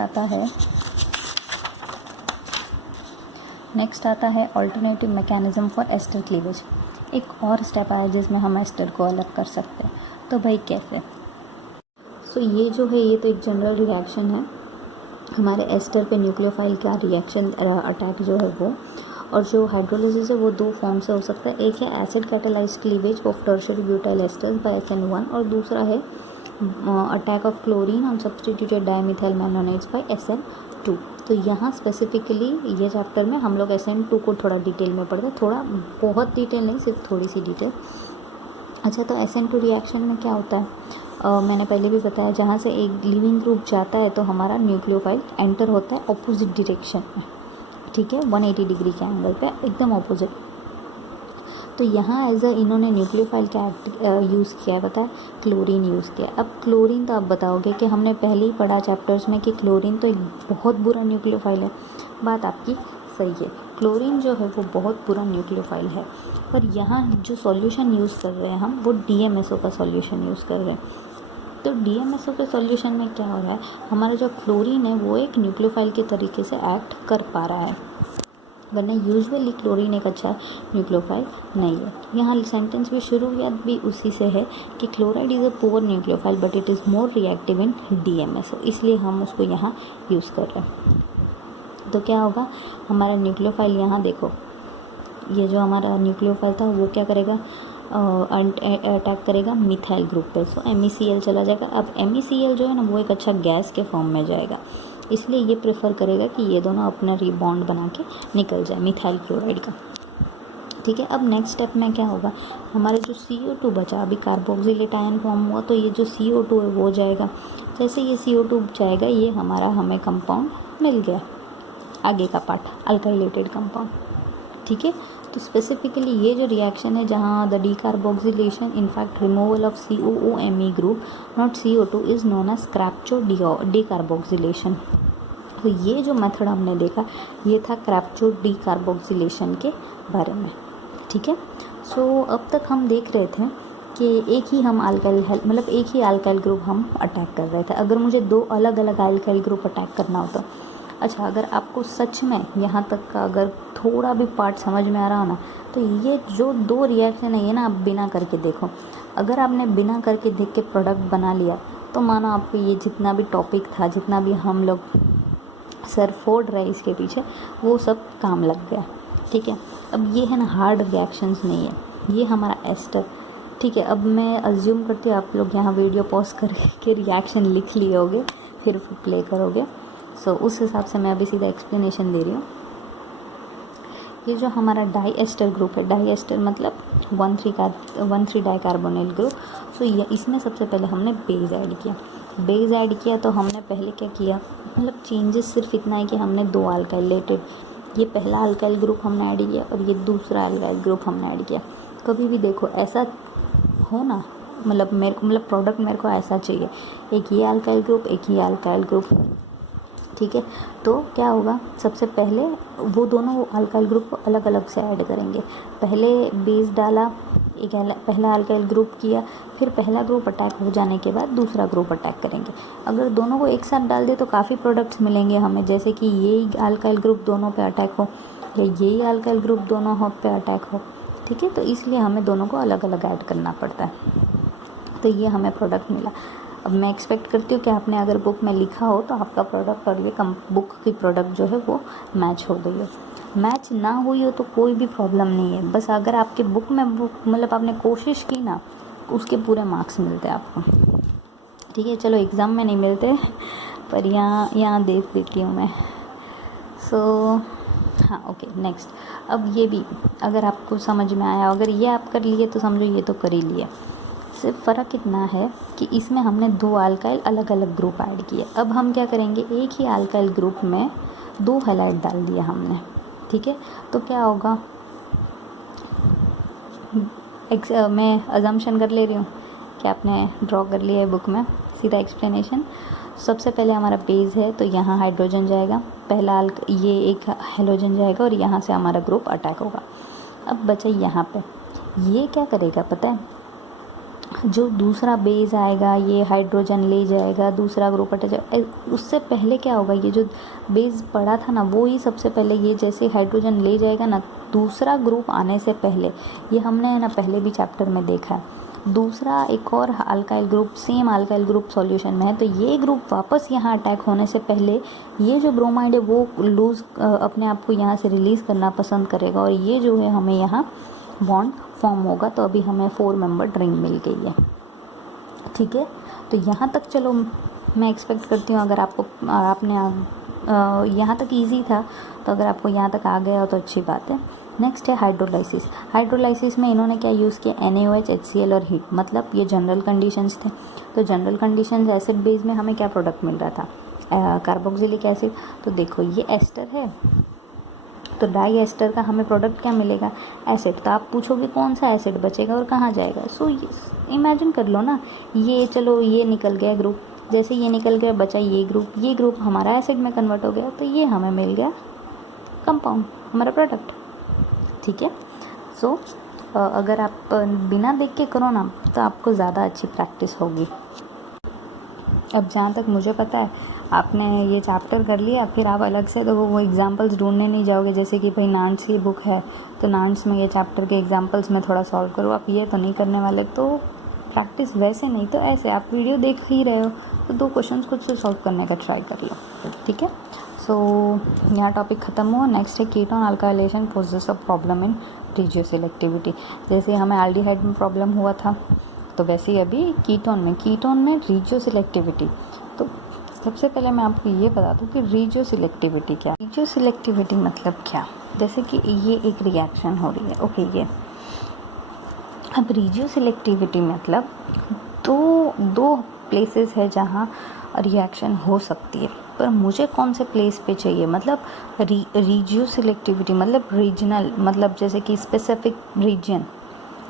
आता है alternative mechanism for ester cleavage. एक और स्टेप आया जिसमें हम एस्टर को अलग कर सकते हैं। तो भाई कैसे, सो ये जो है ये तो एक जनरल रिएक्शन है, हमारे एस्टर पे न्यूक्लियोफाइल का रिएक्शन अटैक जो है वो, और जो हाइड्रोलिसिस है वो 2 फॉर्म से हो सकता है। एक है acid catalysed cleavage of tertiary butyl esters by SN1, और दूसरा है attack of chlorine on substituted dimethyl malonates by SN2। तो यहाँ स्पेसिफिकली ये चैप्टर में हम लोग SN2 को थोड़ा डिटेल में पढ़ते हैं, थोड़ा बहुत डिटेल नहीं, सिर्फ थोड़ी सी डिटेल। अच्छा, तो SN2 रिएक्शन में क्या होता है, मैंने पहले भी बताया, जहाँ से एक लिविंग ग्रुप जाता है तो हमारा न्यूक्लियोफाइल एंटर होता है ऑपोजिट डायरेक्शन में। ठीक है, 180 डिग्री के एंगल पे एकदम ऑपोजिट। तो यहाँ एज अ इन्होंने न्यूक्लियोफाइल क्या यूज़ किया है, बताया, क्लोरीन यूज़ किया। अब क्लोरीन तो आप बताओगे कि हमने पहले ही पढ़ा चैप्टर्स में कि क्लोरीन तो एक बहुत बुरा न्यूक्लियोफाइल है। बात आपकी सही है, क्लोरीन जो है वो बहुत बुरा न्यूक्लियोफाइल है, पर यहाँ जो सॉल्यूशन यूज़ कर रहे हैं हम वो DMSO का सॉल्यूशन यूज़ कर रहे हैं। तो DMSO के सॉल्यूशन में क्या हो रहा है, हमारा जो क्लोरीन है वो एक न्यूक्लियोफाइल के तरीके से एक्ट कर पा रहा है, वरना यूजुअली क्लोरीन एक अच्छा न्यूक्लियोफाइल नहीं है। यहाँ सेंटेंस भी शुरुआत भी उसी से है कि chloride is a poor nucleophile but it is more reactive in DMSO, इसलिए हम उसको यहाँ यूज़ कर रहे हैं। तो क्या होगा, हमारा न्यूक्लियोफाइल यहाँ देखो, ये जो हमारा न्यूक्लियोफाइल था वो क्या करेगा, अटैक करेगा मिथाइल ग्रुप पे, सो MECL चला जाएगा। अब MECL जो है ना वो एक अच्छा गैस के फॉर्म में जाएगा, इसलिए ये प्रेफर करेगा कि ये दोनों अपना रीबॉन्ड बना के निकल जाए मिथाइल क्लोराइड का। ठीक है, अब नेक्स्ट स्टेप में क्या होगा, हमारे जो CO2 बचा, अभी कार्बोक्सिलेट आयन फॉर्म हुआ तो ये जो CO2 है वो जाएगा। जैसे ये CO2 जाएगा, ये हमें कंपाउंड मिल गया, आगे का पार्ट अल्काइलेटेड कंपाउंड। ठीक है, तो स्पेसिफिकली ये जो रिएक्शन है जहाँ the decarboxylation in fact removal of COOMe group not CO2 is known as Krapcho decarboxylation. तो ये जो मेथड हमने देखा ये था क्रैप्चो डीकार्बोक्सिलेशन के बारे में। ठीक है, सो अब तक हम देख रहे थे कि एक ही हम एक ही अल्काइल ग्रुप हम अटैक कर रहे थे। अगर मुझे दो अलग अलग अल्काइल ग्रुप अटैक करना होता, अच्छा अगर आपको सच में यहाँ तक का अगर थोड़ा भी पार्ट समझ में आ रहा हो ना, तो ये जो दो रिएक्शन है ये ना आप बिना करके देखो। अगर आपने बिना करके देख के प्रोडक्ट बना लिया तो मानो आपको ये जितना भी टॉपिक था, जितना भी हम लोग सर फोड़ रहे इसके पीछे, वो सब काम लग गया। ठीक है, अब ये है ना हार्ड रिएक्शंस नहीं है, ये हमारा एस्टर। ठीक है, अब मैं अज्यूम करती हूँ आप लोग यहाँ वीडियो पॉज करके रिएक्शन लिख लिए होगे, फिर प्ले करोगे। सो उस हिसाब से मैं अभी सीधा एक्सप्लेनेशन दे रही हूँ। ये जो हमारा डाई एस्टर ग्रुप है, डाई एस्टर मतलब 1,3 डाइकार्बोनिल ग्रुप। सो ये इसमें सबसे पहले हमने बेस ऐड किया। तो हमने पहले क्या किया, मतलब चेंजेस सिर्फ इतना है कि हमने दो अल्काइलेटेड, ये पहला अल्काइल ग्रुप हमने ऐड किया और ये दूसरा अल्काइल ग्रुप हमने ऐड किया। कभी भी देखो ऐसा हो ना, मतलब प्रोडक्ट मेरे को ऐसा चाहिए, एक ये अल्काइल ग्रुप एक ये अल्काइल ग्रुप। ठीक है, तो क्या होगा, सबसे पहले वो दोनों अल्काइल ग्रुप को अलग अलग से ऐड करेंगे। पहले बेस डाला, पहला अल्काइल ग्रुप किया, फिर पहला ग्रुप अटैक हो जाने के बाद दूसरा ग्रुप अटैक करेंगे। अगर दोनों को एक साथ डाल दे तो काफ़ी प्रोडक्ट्स मिलेंगे हमें, जैसे कि ये अल्काइल ग्रुप दोनों पे अटैक हो या ये अल्काइल ग्रुप दोनों पे अटैक हो। ठीक है, तो इसलिए हमें दोनों को अलग अलग ऐड करना पड़ता है। तो ये हमें प्रोडक्ट मिला। अब मैं एक्सपेक्ट करती हूँ कि आपने अगर बुक में लिखा हो तो आपका प्रोडक्ट और ये बुक की प्रोडक्ट जो है वो मैच हो गई है। मैच ना हुई हो तो कोई भी प्रॉब्लम नहीं है, बस अगर आपके बुक में आपने कोशिश की ना, उसके पूरे मार्क्स मिलते हैं आपको। ठीक है, चलो एग्ज़ाम में नहीं मिलते पर यहाँ देख देती हूँ मैं। सो हाँ ओके, नेक्स्ट। अब ये भी अगर आपको समझ में आया, अगर ये आप कर लिए तो समझो ये तो कर ही लिए। सिर्फ फ़र्क इतना है कि इसमें हमने दो अल्काइल अलग अलग ग्रुप ऐड किए। अब हम क्या करेंगे, एक ही अल्काइल ग्रुप में दो हैलाइड डाल दिया हमने। ठीक है, तो क्या होगा, मैं अजम्पशन कर ले रही हूँ कि आपने ड्रॉ कर लिया है बुक में, सीधा एक्सप्लेनेशन। सबसे पहले हमारा बेस है तो यहाँ हाइड्रोजन जाएगा, पहला ये एक हेलोजन जाएगा और यहाँ से हमारा ग्रुप अटैक होगा। अब बचा यहाँ पे, ये क्या करेगा पता है, जो दूसरा बेस आएगा ये हाइड्रोजन ले जाएगा, दूसरा ग्रुप अटैच जाएगा। उससे पहले क्या होगा, ये जो बेस पड़ा था ना वो ही सबसे पहले ये जैसे हाइड्रोजन ले जाएगा ना, दूसरा ग्रुप आने से पहले, ये हमने है ना पहले भी चैप्टर में देखा है, दूसरा एक और alkyl group same alkyl group solution में है, तो ये ग्रुप वापस यहाँ अटैक होने से पहले ये जो ब्रोमाइड है वो अपने आप को यहाँ से रिलीज़ करना पसंद करेगा और ये जो है हमें यहाँ बॉन्ड फॉर्म होगा। तो अभी हमें 4 मेंबर रिंग मिल गई है। ठीक है, तो यहाँ तक चलो मैं एक्सपेक्ट करती हूँ अगर आपने यहाँ तक इजी था, तो अगर आपको यहाँ तक आ गया हो तो अच्छी बात है। नेक्स्ट है हाइड्रोलाइसिस। हाइड्रोलाइसिस में इन्होंने क्या यूज़ किया, NaOH HCl और हीट, मतलब ये जनरल कंडीशंस थे। तो जनरल कंडीशंस एसिड बेस में हमें क्या प्रोडक्ट मिल रहा था, कार्बोक्सिलिक एसिड। तो देखो ये एस्टर है, तो डाई एस्टर का हमें प्रोडक्ट क्या मिलेगा, एसिड। तो आप पूछोगे कौन सा एसिड बचेगा और कहाँ जाएगा। सो इमेजिन कर लो ना, ये चलो ये निकल गया ग्रुप, जैसे ये निकल गया बचा ये ग्रुप हमारा एसिड में कन्वर्ट हो गया, तो ये हमें मिल गया कंपाउंड, हमारा प्रोडक्ट। ठीक है। सो अगर आप बिना देख के करो ना तो आपको ज़्यादा अच्छी प्रैक्टिस होगी। अब जहाँ तक मुझे पता है आपने ये चैप्टर कर लिया, फिर आप अलग से तो वो एग्जांपल्स ढूंढने नहीं जाओगे, जैसे कि भाई नान्स की बुक है तो नान्स में ये चैप्टर के एग्जांपल्स में थोड़ा सॉल्व करो, आप ये तो नहीं करने वाले। तो प्रैक्टिस वैसे नहीं तो ऐसे, आप वीडियो देख ही रहे हो तो 2 क्वेश्चंस खुद से सॉल्व करने का ट्राई कर लो। ठीक है। सो यहाँ टॉपिक ख़त्म हुआ। नेक्स्ट है ketone alkylation poses a problem in regioselectivity. जैसे हमें एल्डिहाइड में प्रॉब्लम हुआ था तो वैसे ही अभी कीटोन में रिजियोसिलेक्टिविटी। तो सबसे पहले मैं आपको ये बता दूं कि रिजियोसिलेक्टिविटी क्या है। रिजियोसिलेक्टिविटी मतलब क्या, जैसे कि ये एक रिएक्शन हो रही है, ओके ये। अब रिजियोसिलेक्टिविटी मतलब दो प्लेसेस है जहाँ रिएक्शन हो सकती है, पर मुझे कौन से प्लेस पे चाहिए, मतलब रिजियोसिलेक्टिविटी मतलब रीजनल, मतलब जैसे कि स्पेसिफिक रीजन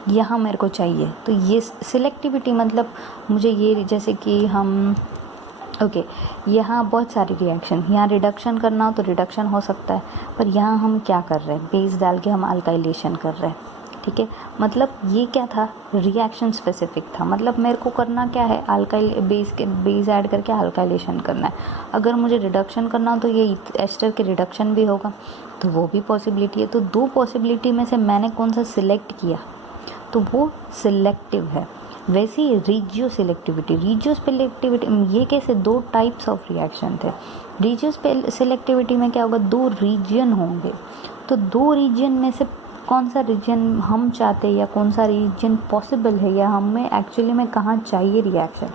यहाँ मेरे को चाहिए। तो ये सिलेक्टिविटी मतलब मुझे ये, जैसे कि हम ओके यहाँ बहुत सारी रिएक्शन, यहाँ रिडक्शन करना हो तो रिडक्शन हो सकता है, पर यहाँ हम क्या कर रहे हैं, बेस डाल के हम अल्काइलेशन कर रहे हैं। ठीक है। मतलब ये क्या था, रिएक्शन स्पेसिफिक था, मतलब मेरे को करना क्या है, अल्काइल बेस ऐड करके अल्काइलेशन करना है। अगर मुझे रिडक्शन करना हो तो ये एस्टर के रिडक्शन भी होगा, तो वो भी पॉसिबिलिटी है। तो 2 पॉसिबिलिटी में से मैंने कौन सा सिलेक्ट किया, तो वो सिलेक्टिव है। वैसे ही रिजियोसिलेक्टिविटी ये कैसे, 2 टाइप्स ऑफ रिएक्शन थे। रिजियोसिलेक्टिविटी में क्या होगा, 2 रीजन होंगे, तो 2 रीजन में से कौन सा रीजन हम चाहते हैं या कौन सा रीजन पॉसिबल है या हमें एक्चुअली में कहाँ चाहिए रिएक्शन,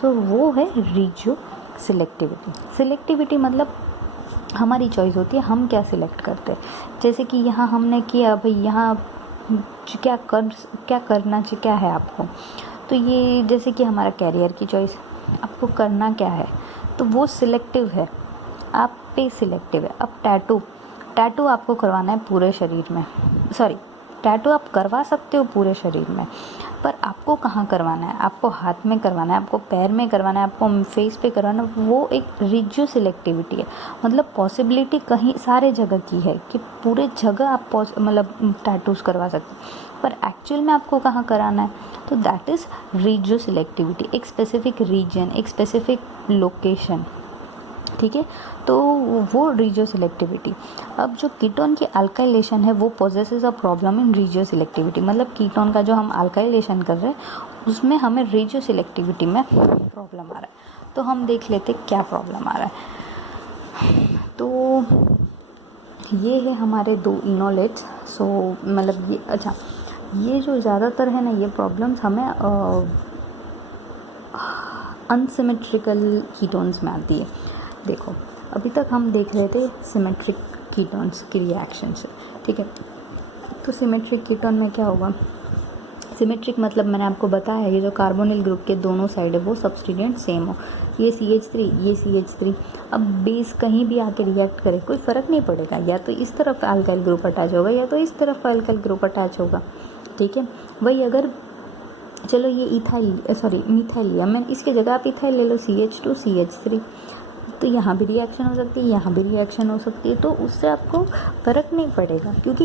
सो वो है रिजियोसिलेक्टिविटी। सिलेक्टिविटी मतलब हमारी चॉइस होती है, हम क्या सिलेक्ट करते हैं। जैसे कि यहाँ हमने किया भाई, यहाँ क्या करना चाहिए, क्या है आपको, तो ये जैसे कि हमारा कैरियर की चॉइस, आपको करना क्या है, तो वो सिलेक्टिव है, आप पे सिलेक्टिव है। अब टैटू आपको करवाना है पूरे शरीर में, सॉरी टैटू आप करवा सकते हो पूरे शरीर में, पर आपको कहाँ करवाना है, आपको हाथ में करवाना है, आपको पैर में करवाना है, आपको फेस पे करवाना है, वो एक रिजियोसिलेक्टिविटी है। मतलब पॉसिबिलिटी कहीं सारे जगह की है कि पूरे जगह आप मतलब टैटूज करवा सकते हैं, पर एक्चुअल में आपको कहाँ कराना है, तो दैट इज़ रिजियोसिलेक्टिविटी। एक स्पेसिफिक रीजन, एक स्पेसिफिक लोकेशन। ठीक है। तो वो रिजियोसिलेक्टिविटी। अब जो कीटोन की अल्काइलेशन है वो पोजेसेस अ प्रॉब्लम इन रिजियोसिलेक्टिविटी, मतलब कीटोन का जो हम अल्काइलेशन कर रहे हैं उसमें हमें रिजियोसिलेक्टिविटी में प्रॉब्लम आ रहा है। तो हम देख लेते क्या प्रॉब्लम आ रहा है। तो ये है हमारे 2 इनोलेट्स। सो मतलब ये, अच्छा ये जो ज़्यादातर है ना, ये प्रॉब्लम्स हमें अनसिमेट्रिकल कीटोन्स में आती है। देखो अभी तक हम देख रहे थे सिमेट्रिक कीटोन्स की रिएक्शन से, ठीक है। तो सिमेट्रिक कीटोन में क्या होगा, सिमेट्रिक मतलब मैंने आपको बताया ये जो कार्बोनिल ग्रुप के दोनों साइड है वो सब्सटीट्यूएंट सेम हो, ये CH3 ये CH3। अब बेस कहीं भी आके रिएक्ट करे कोई फ़र्क नहीं पड़ेगा, या तो इस तरफ अल्काइल ग्रुप अटैच होगा या तो इस तरफ अल्काइल ग्रुप अटैच होगा। ठीक है। वही अगर चलो ये मिथाइल लिया मैं, इसकी जगह आप इथाइल ले लो, CH2 CH3, तो यहाँ भी रिएक्शन हो सकती है, यहाँ भी रिएक्शन हो सकती है, तो उससे आपको फ़र्क नहीं पड़ेगा क्योंकि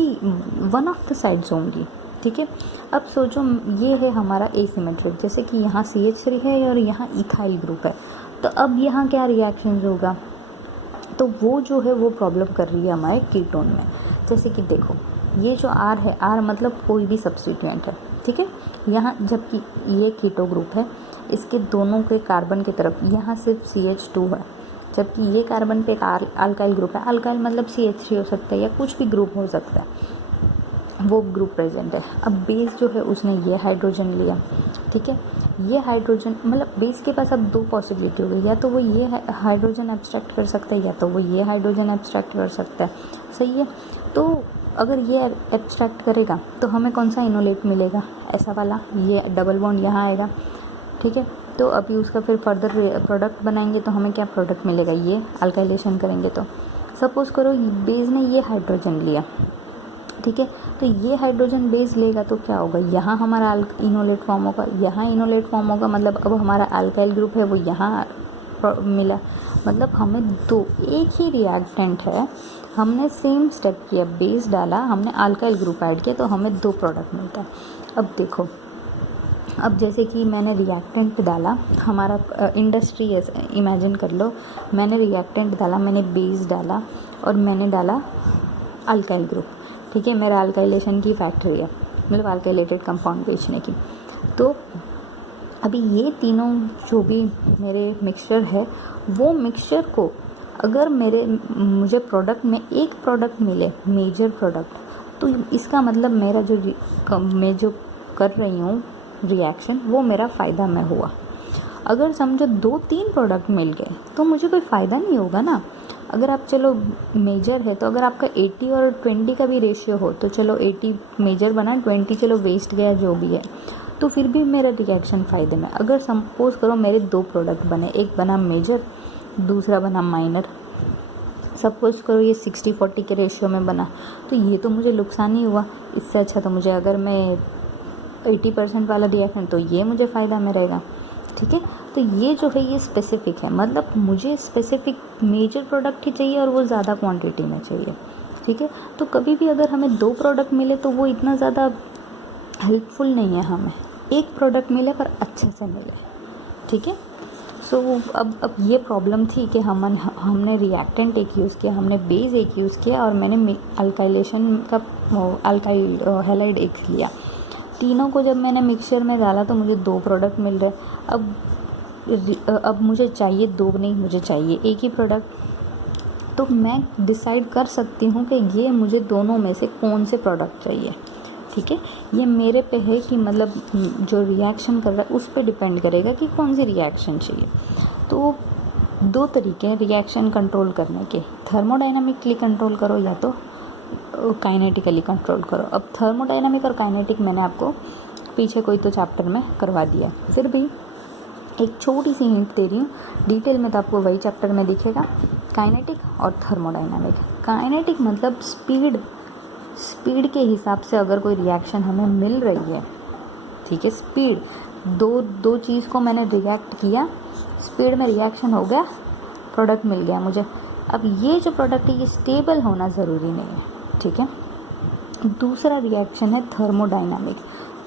वन ऑफ द साइड्स होंगी। ठीक है। अब सोचो ये है हमारा एसिमेट्रिक, जैसे कि यहाँ CH3 है और यहाँ इथाइल ग्रुप है, तो अब यहाँ क्या रिएक्शन होगा, तो वो जो है वो प्रॉब्लम कर रही है हमारे कीटोन में। जैसे कि देखो ये जो R है, R मतलब कोई भी सब्स्टिट्यूएंट है, ठीक है। यहाँ जबकि ये कीटो ग्रुप है, इसके दोनों के कार्बन की तरफ यहाँ सिर्फ CH2 है, जबकि ये कार्बन पे एक अल्काइल ग्रुप है। अल्काइल मतलब CH3 हो सकता है या कुछ भी ग्रुप हो सकता है, वो ग्रुप प्रेजेंट है। अब बेस जो है उसने ये हाइड्रोजन लिया, ठीक है। ये हाइड्रोजन मतलब बेस के पास अब 2 पॉसिबिलिटी हो गई, या तो वो ये हाइड्रोजन एब्स्ट्रैक्ट कर सकता है या तो वो ये हाइड्रोजन एब्स्ट्रैक्ट कर सकता है, सही है। तो अगर ये एब्स्ट्रैक्ट करेगा तो हमें कौन सा इनोलेट मिलेगा, ऐसा वाला, ये डबल बॉन्ड यहाँ आएगा, ठीक है। तो अभी उसका फिर फर्दर प्रोडक्ट बनाएंगे तो हमें क्या प्रोडक्ट मिलेगा, ये अल्काइलेशन करेंगे तो सपोज़ करो बेस ने ये हाइड्रोजन लिया, ठीक है। तो ये हाइड्रोजन बेस लेगा तो क्या होगा, यहाँ हमारा इनोलेट फॉर्म होगा, यहाँ इनोलेट फॉर्म होगा, मतलब अब हमारा अल्काइल ग्रुप है वो यहाँ मिला, मतलब हमें एक ही रिएक्टेंट है, हमने सेम स्टेप किया, बेस डाला, हमने अल्काइल ग्रुप ऐड किया, तो हमें 2 प्रोडक्ट मिलता है। अब देखो, अब जैसे कि मैंने रिएक्टेंट डाला, हमारा इंडस्ट्री है, इमेजिन कर लो, मैंने रिएक्टेंट डाला, मैंने बेस डाला और मैंने डाला अल्काइल ग्रुप, ठीक है, मेरा अल्काइलेशन की फैक्ट्री है, मतलब अल्काइलेटेड कंपाउंड बेचने की। तो अभी ये तीनों जो भी मेरे मिक्सचर है, वो मिक्सचर को अगर मुझे प्रोडक्ट में एक प्रोडक्ट मिले, मेजर प्रोडक्ट, तो इसका मतलब मेरा मैं जो कर रही हूँ रिएक्शन, वो मेरा फ़ायदा में हुआ। अगर समझो 2-3 प्रोडक्ट मिल गए तो मुझे कोई फ़ायदा नहीं होगा ना। अगर आप चलो मेजर है तो अगर आपका 80 और 20 का भी रेशियो हो तो चलो 80 मेजर बना, 20 चलो वेस्ट गया, जो भी है, तो फिर भी मेरा रिएक्शन फ़ायदे में। अगर सपोज़ करो मेरे 2 प्रोडक्ट बने, एक बना मेजर, दूसरा बना माइनर, सपोज़ करो ये 60-40 के रेशियो में बना, तो ये तो मुझे नुकसान ही हुआ। इससे अच्छा तो मुझे, अगर मैं 80% वाला रिएक्शन, तो ये मुझे फ़ायदा में रहेगा, ठीक है। तो ये जो है ये स्पेसिफ़िक है, मतलब मुझे स्पेसिफ़िक मेजर प्रोडक्ट ही चाहिए और वो ज़्यादा क्वांटिटी में चाहिए, ठीक है। तो कभी भी अगर हमें 2 प्रोडक्ट मिले तो वो इतना ज़्यादा हेल्पफुल नहीं है, हमें एक प्रोडक्ट मिले पर अच्छे से मिले, ठीक है। सो अब ये प्रॉब्लम थी कि हमने रिएक्टेंट एक यूज़ किया, हमने बेस एक यूज़ किया और मैंने अल्काइलेशन का अल्काइल हैलाइड एक लिया। तीनों को जब मैंने मिक्सचर में डाला तो मुझे 2 प्रोडक्ट मिल रहे। अब मुझे चाहिए 2 नहीं, मुझे चाहिए एक ही प्रोडक्ट। तो मैं डिसाइड कर सकती हूँ कि ये मुझे दोनों में से कौन से प्रोडक्ट चाहिए, ठीक है। ये मेरे पे है कि मतलब जो रिएक्शन कर रहा है उस पे डिपेंड करेगा कि कौन सी रिएक्शन चाहिए। तो 2 तरीके हैं रिएक्शन कंट्रोल करने के, थर्मोडायनामिकली कंट्रोल करो या तो काइनेटिकली कंट्रोल करो। अब थर्मोडायनामिक और काइनेटिक मैंने आपको पीछे कोई तो चैप्टर में करवा दिया, फिर भी एक छोटी सी हिंट दे रही हूँ, डिटेल में तो आपको वही चैप्टर में दिखेगा, काइनेटिक और थर्मोडायनामिक। काइनेटिक मतलब स्पीड के हिसाब से अगर कोई रिएक्शन हमें मिल रही है, ठीक है, स्पीड, दो चीज़ को मैंने रिएक्ट किया, स्पीड में रिएक्शन हो गया, प्रोडक्ट मिल गया मुझे। अब ये जो प्रोडक्ट है ये स्टेबल होना ज़रूरी नहीं है, ठीक है। दूसरा रिएक्शन है थर्मोडायनामिक।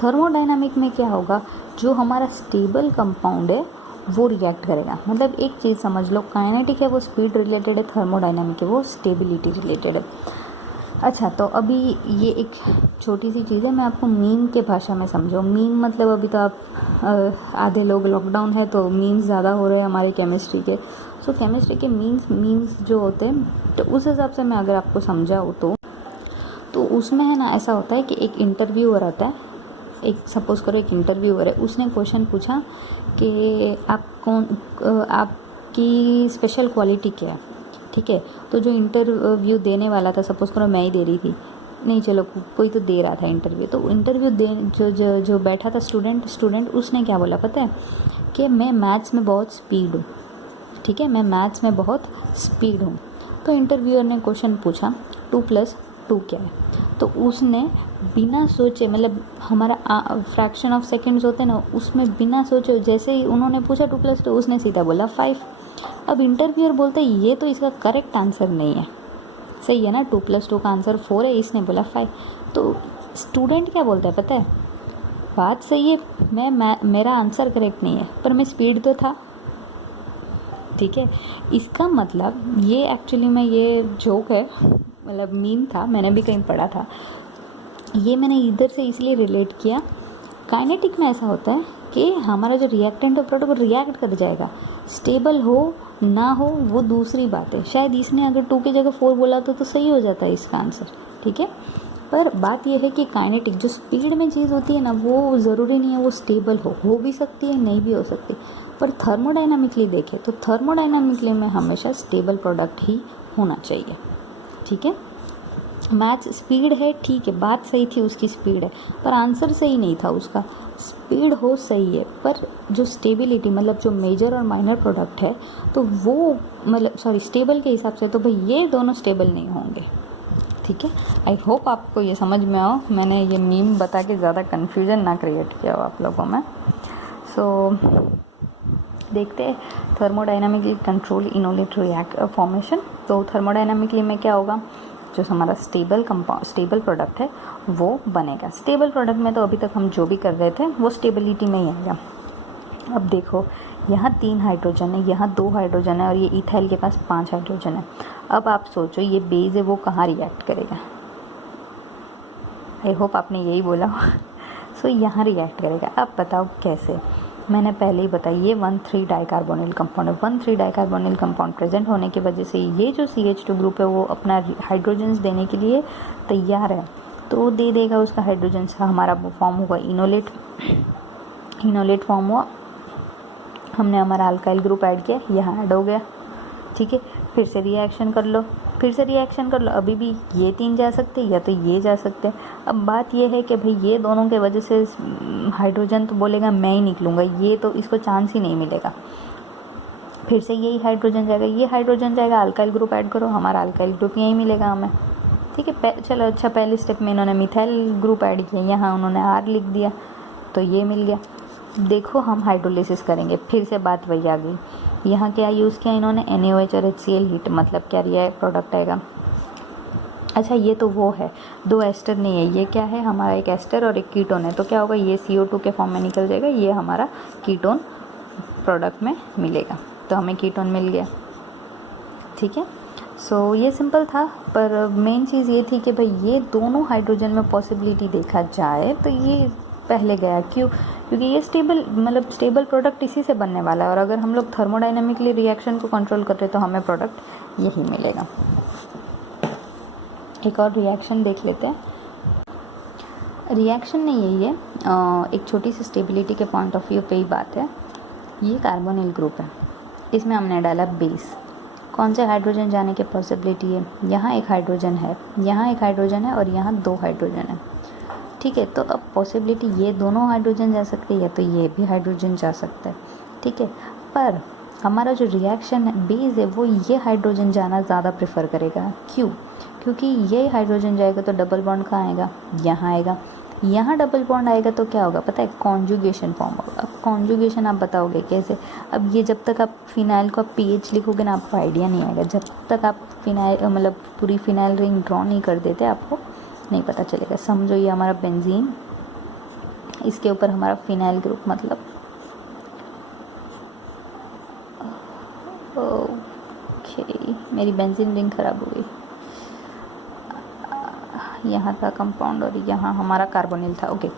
थर्मोडायनामिक में क्या होगा, जो हमारा स्टेबल कंपाउंड है वो रिएक्ट करेगा। मतलब एक चीज़ समझ लो, काइनेटिक है वो स्पीड रिलेटेड है, थर्मोडायनामिक है वो स्टेबिलिटी रिलेटेड है। अच्छा, तो अभी ये एक छोटी सी चीज़ है, मैं आपको मीम के भाषा में समझाऊँ। मीम मतलब अभी तो आप आधे लोग लॉकडाउन है तो मीम्स ज़्यादा हो रहे हैं हमारे केमिस्ट्री के। सो केमिस्ट्री के मीम्स जो होते हैं, तो उस हिसाब से मैं अगर आपको समझाऊँ तो उसमें है ना, ऐसा होता है कि एक इंटरव्यूअर आता है, एक सपोज़ करो एक इंटरव्यूअर है, उसने क्वेश्चन पूछा कि आपकी स्पेशल क्वालिटी क्या है, ठीक है। तो जो इंटरव्यू देने वाला था, सपोज़ करो मैं ही दे रही थी, नहीं चलो कोई तो दे रहा था इंटरव्यू, तो इंटरव्यू जो बैठा था स्टूडेंट उसने क्या बोला पता है, कि मैं मैथ्स में बहुत स्पीड हूँ, ठीक है, मैं मैथ्स में बहुत स्पीड हूँ। तो इंटरव्यूअर ने क्वेश्चन पूछा 2+2 क्या है, तो उसने बिना सोचे, मतलब हमारा फ्रैक्शन ऑफ सेकंड्स होते हैं ना, उसमें बिना सोचे जैसे ही उन्होंने पूछा 2+2, उसने सीधा बोला 5। अब इंटरव्यूअर बोलता है ये तो इसका करेक्ट आंसर नहीं है, सही है ना, 2+2 का आंसर 4 है, इसने बोला 5। तो स्टूडेंट क्या बोलता है पता है, बात सही है, मेरा आंसर करेक्ट नहीं है पर मैं स्पीड तो था, ठीक है। इसका मतलब ये एक्चुअली में ये जोक है, मतलब मीम था, मैंने भी कहीं पढ़ा था, ये मैंने इधर से इसलिए रिलेट किया। काइनेटिक में ऐसा होता है कि हमारा जो रिएक्टेंट है प्रोडक्ट वो रिएक्ट कर जाएगा, स्टेबल हो ना हो वो दूसरी बात है। शायद इसने अगर 2 की जगह 4 बोला तो सही हो जाता है इसका आंसर, ठीक है। पर बात यह है कि काइनेटिक जो स्पीड में चीज़ होती है ना, वो ज़रूरी नहीं है वो स्टेबल हो भी सकती है, नहीं भी हो सकती। पर थर्मोडायनामिकली देखें तो थर्मोडायनामिकली में हमेशा स्टेबल प्रोडक्ट ही होना चाहिए, ठीक है। मैथ्स स्पीड है, ठीक है, बात सही थी, उसकी स्पीड है, पर आंसर सही नहीं था उसका। स्पीड हो सही है, पर जो स्टेबिलिटी, मतलब जो मेजर और माइनर प्रोडक्ट है, तो वो मतलब स्टेबल के हिसाब से तो भाई ये दोनों स्टेबल नहीं होंगे, ठीक है। आई होप आपको ये समझ में आओ, मैंने ये मीम बता के ज़्यादा कन्फ्यूजन ना क्रिएट किया हो आप लोगों में। सो देखते हैं thermodynamically control enolate react formation. तो थर्मोडायनामिकली में क्या होगा, जो हमारा स्टेबल प्रोडक्ट है वो बनेगा। स्टेबल प्रोडक्ट में तो अभी तक हम जो भी कर रहे थे वो स्टेबिलिटी में ही आएगा। अब देखो यहाँ 3 हाइड्रोजन है, यहाँ 2 हाइड्रोजन है और ये इथाइल के पास 5 हाइड्रोजन है। अब आप सोचो ये बेस है वो कहाँ रिएक्ट करेगा। आई होप आपने यही बोला सो यहाँ रिएक्ट करेगा। अब बताओ कैसे, मैंने पहले ही बताया ये 1,3 डाइकार्बोनिल कंपाउंड है। 1,3 डाइकार्बोनिल कंपाउंड प्रेजेंट होने की वजह से ये जो CH2 ग्रुप है वो अपना हाइड्रोजन्स देने के लिए तैयार है, तो दे देगा उसका हाइड्रोजन। हमारा वो फॉर्म हुआ इनोलेट फॉर्म हुआ, हमने हमारा अल्काइल ग्रुप ऐड किया, यहाँ ऐड हो गया। ठीक है, फिर से रिएक्शन कर लो, अभी भी ये 3 जा सकते या तो ये जा सकते हैं। अब बात ये है कि भाई ये दोनों के वजह से हाइड्रोजन तो बोलेगा मैं ही निकलूँगा, ये तो इसको चांस ही नहीं मिलेगा। फिर से यही हाइड्रोजन जाएगा, ये हाइड्रोजन जाएगा, अल्काइल ग्रुप ऐड करो, हमारा अल्काइल ग्रुप यही मिलेगा हमें। ठीक है, चलो अच्छा, पहले स्टेप में इन्होंने मिथाइल ग्रुप ऐड किया, यहाँ उन्होंने R लिख दिया तो ये मिल गया। देखो हम हाइड्रोलिसिस करेंगे, फिर से बात वही आ गई। यहाँ क्या यूज़ किया इन्होंने, NaOH और HCl हीट, मतलब क्या रिया प्रोडक्ट आएगा। अच्छा ये तो वो है, 2 एस्टर नहीं है, ये क्या है हमारा एक एस्टर और एक कीटोन है, तो क्या होगा ये CO2 के फॉर्म में निकल जाएगा, ये हमारा कीटोन प्रोडक्ट में मिलेगा, तो हमें कीटोन मिल गया। ठीक है, सो ये सिंपल था, पर मेन चीज़ ये थी कि भाई ये दोनों हाइड्रोजन में पॉसिबिलिटी देखा जाए तो ये पहले गया। क्यों? क्योंकि ये स्टेबल प्रोडक्ट इसी से बनने वाला है, और अगर हम लोग थर्मोडाइनमिकली रिएक्शन को कंट्रोल कर रहे तो हमें प्रोडक्ट यही मिलेगा। एक और रिएक्शन देख लेते हैं। रिएक्शन में यही है, एक छोटी सी स्टेबिलिटी के पॉइंट ऑफ व्यू पे ही बात है। ये कार्बोनिल ग्रुप है, इसमें हमने डाला बेस। कौन से हाइड्रोजन जाने की पॉसिबिलिटी है, यहाँ एक हाइड्रोजन है, यहाँ एक हाइड्रोजन है और यहाँ 2 हाइड्रोजन है। ठीक है, तो अब पॉसिबिलिटी ये दोनों हाइड्रोजन जा सकते हैं या तो ये भी हाइड्रोजन जा सकता है। ठीक है, पर हमारा जो रिएक्शन है बेस है वो ये हाइड्रोजन जाना ज़्यादा प्रेफर करेगा। क्यों? क्योंकि ये हाइड्रोजन जाएगा तो डबल बॉन्ड कहाँ आएगा, यहाँ आएगा। यहाँ डबल बॉन्ड आएगा तो क्या होगा पता है, कॉन्जुगेशन फॉर्म होगा। अब कॉन्जुगेशन आप बताओगे कैसे, अब ये जब तक आप फिनाइल को pH लिखोगे ना आपको आइडिया नहीं आएगा। जब तक आप फिनाइल पूरी फिनाइल रिंग ड्रॉ नहीं कर देते आपको नहीं पता चलेगा। समझो ये हमारा बेंजीन, इसके ऊपर हमारा फिनाइल ग्रुप, मतलब ओके मेरी बेंजीन रिंग ख़राब हो गई। यहाँ था कंपाउंड और यहाँ हमारा कार्बोनिल था। ओके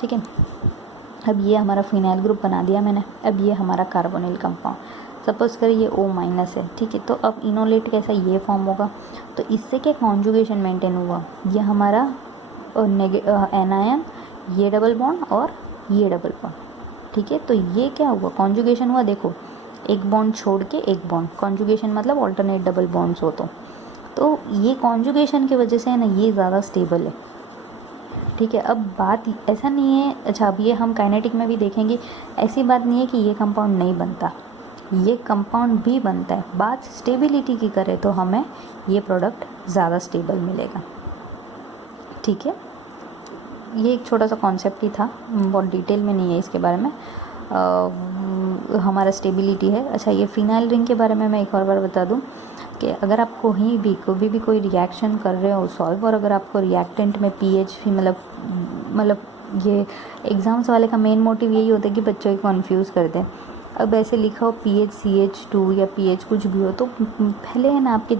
ठीक है, अब ये हमारा फिनाइल ग्रुप बना दिया मैंने। अब ये हमारा कार्बोनिल कंपाउंड, सपोज करिए ये O- है। ठीक है, तो अब इनोलेट कैसा ये फॉर्म होगा, तो इससे क्या कॉन्जुगेशन मेंटेन हुआ, ये हमारा एनायन, ये डबल बॉन्ड और ये डबल बॉन्ड। ठीक है, तो ये क्या हुआ, कॉन्जुगेशन हुआ। देखो एक बॉन्ड छोड़ के एक बॉन्ड, कॉन्जुगेशन मतलब ऑल्टरनेट डबल बॉन्ड्स हो, तो ये कॉन्जुगेशन की वजह से है ना ये ज़्यादा स्टेबल है। ठीक है, अब बात ऐसा नहीं है, अच्छा अब ये हम काइनेटिक में भी देखेंगे, ऐसी बात नहीं है कि ये कंपाउंड नहीं बनता, ये कंपाउंड भी बनता है। बात स्टेबिलिटी की करें तो हमें ये प्रोडक्ट ज़्यादा स्टेबल मिलेगा। ठीक है, ये एक छोटा सा कॉन्सेप्ट ही था, बहुत डिटेल में नहीं है इसके बारे में। हमारा स्टेबिलिटी है। अच्छा ये फिनाइल रिंग के बारे में मैं एक और बार बता दूं कि अगर आप कहीं भी कभी भी कोई रिएक्शन कर रहे हो सॉल्व, और अगर आपको रिएक्टेंट में pH मतलब ये एग्ज़ाम्स वाले का मेन मोटिव यही होता है कि बच्चों को कन्फ्यूज़ कर दें। अब ऐसे लिखा हो pH CH2 या pH कुछ भी हो, तो पहले है ना आपका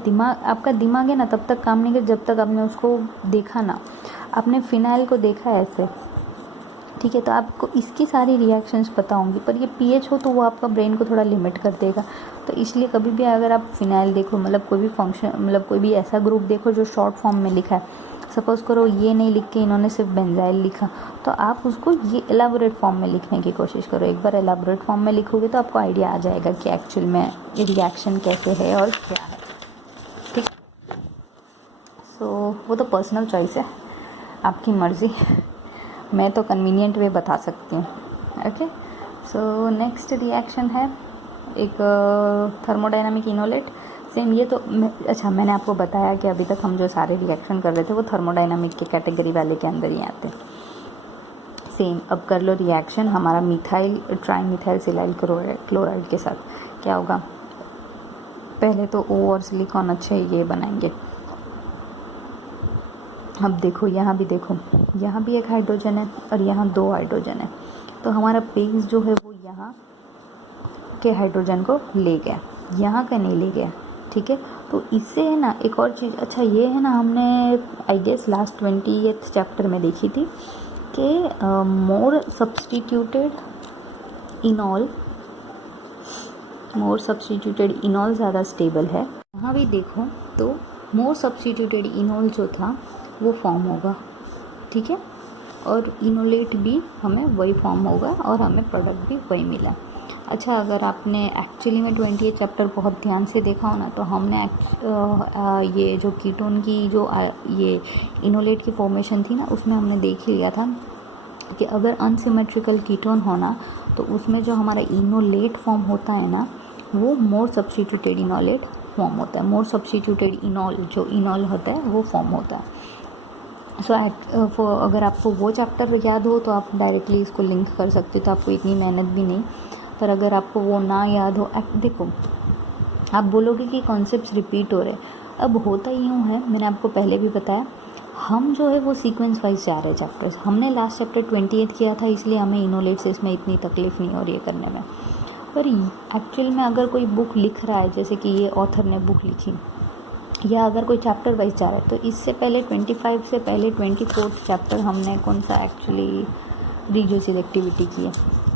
दिमाग है ना तब तक काम नहीं कर जब तक आपने उसको देखा ना, आपने फिनाइल को देखा ऐसे। ठीक है, तो आपको इसकी सारी रिएक्शंस पता होंगी, पर ये pH हो तो वो आपका ब्रेन को थोड़ा लिमिट कर देगा। तो इसलिए कभी भी अगर आप फिनाइल देखो, मतलब कोई भी फंक्शन, मतलब कोई भी ऐसा ग्रुप देखो जो शॉर्ट फॉर्म में लिखा है, सपोज़ करो ये नहीं लिख के इन्होंने सिर्फ बेंजाइल लिखा, तो आप उसको ये एलाबोरेट फॉर्म में लिखने की कोशिश करो। एक बार एलाबोरेट फॉर्म में लिखोगे तो आपको आइडिया आ जाएगा कि एक्चुअल में रिएक्शन कैसे है और क्या है। ठीक, सो वो तो पर्सनल चॉइस है, आपकी मर्ज़ी। मैं तो कन्वीनियंट वे बता सकती हूँ। ओके, सो नेक्स्ट रिएक्शन है एक थर्मोडायनामिक इनोलेट। सेम ये तो अच्छा मैंने आपको बताया कि अभी तक हम जो सारे रिएक्शन कर रहे थे वो थर्मोडायनामिक के कैटेगरी वाले के अंदर ही आते हैं। सेम अब कर लो रिएक्शन हमारा मिथाइल ट्राईमिथाइल सिलाइल क्लोराइड के साथ। क्या होगा, पहले तो O और सिलिकॉन अच्छे ये बनाएंगे। अब देखो यहाँ भी देखो, यहाँ भी एक हाइड्रोजन है और यहाँ 2 हाइड्रोजन है, तो हमारा बेस जो है वो यहाँ के हाइड्रोजन को ले गया, यहाँ का नहीं ले गया। ठीक है, तो इससे है ना एक और चीज़, अच्छा ये है ना हमने I guess last 20th chapter में देखी थी कि मोर सब्सटीट्यूटेड इनॉल ज़्यादा स्टेबल है। यहाँ भी देखो तो मोर सब्सटीट्यूटेड इनॉल जो था वो फॉर्म होगा। ठीक है, और इनोलेट भी हमें वही फॉर्म होगा और हमें प्रोडक्ट भी वही मिला। अच्छा, अगर आपने एक्चुअली में 20th चैप्टर बहुत ध्यान से देखा हो ना, तो हमने ये जो कीटोन की जो ये इनोलेट की फॉर्मेशन थी ना, उसमें हमने देख लिया था कि अगर अनसिमेट्रिकल कीटोन होना तो उसमें जो हमारा इनोलेट फॉर्म होता है ना, वो मोर सब्स्टिट्यूटेड इनोलेट फॉर्म होता है। मोर सब्स्टिट्यूटेड इनॉल जो इनॉल होता है वो फॉर्म होता है। सो अगर आपको वो चैप्टर याद हो तो आप डायरेक्टली इसको लिंक कर सकते हो, तो आपको इतनी मेहनत भी नहीं। पर अगर आपको वो ना याद हो, देखो आप बोलोगे कि कॉन्सेप्ट्स रिपीट हो रहे, अब होता यूँ है, मैंने आपको पहले भी बताया, हम जो है वो सीक्वेंस वाइज जा रहे हैं चैप्टर्स। हमने लास्ट चैप्टर 20th किया था, इसलिए हमें इनोलेट से इसमें इतनी तकलीफ़ नहीं हो रही है करने में। पर एक्चुअल में अगर कोई बुक लिख रहा है, जैसे कि ये ऑथर ने बुक लिखी, या अगर कोई चैप्टर वाइज जा रहा है, तो इससे पहले 25 से पहले 24th चैप्टर हमने कौन सा एक्चुअली रिजियो सिलेक्टिविटी की है।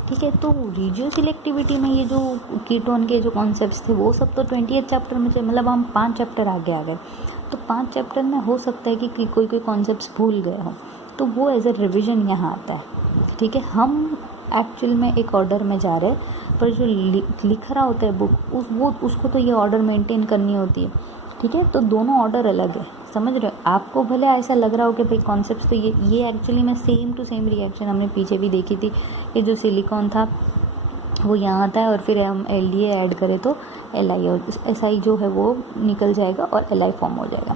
ठीक है, तो रिजियो सिलेक्टिविटी में ये जो कीटोन के जो कॉन्सेप्ट्स थे वो सब तो 20th चैप्टर में थे, मतलब हम 5 चैप्टर आगे आ गए। तो 5 चैप्टर में हो सकता है कि कोई कॉन्सेप्ट्स भूल गए हो, तो वो एज ए रिविज़न यहाँ आता है। ठीक है, हम एक्चुअल में एक ऑर्डर में जा रहे हैं, पर जो लिख रहा होता है बुक उसको तो ये ऑर्डर मेंटेन करनी होती है। ठीक है, तो दोनों ऑर्डर अलग है, समझ रहे हो। आपको भले ऐसा लग रहा हो कि भाई कॉन्सेप्ट्स तो ये एक्चुअली में सेम टू सेम रिएक्शन हमने पीछे भी देखी थी कि जो सिलिकॉन था वो यहाँ आता है और फिर हम LDA ऐड करें तो Li और SI जो है वो निकल जाएगा और Li फॉर्म हो जाएगा।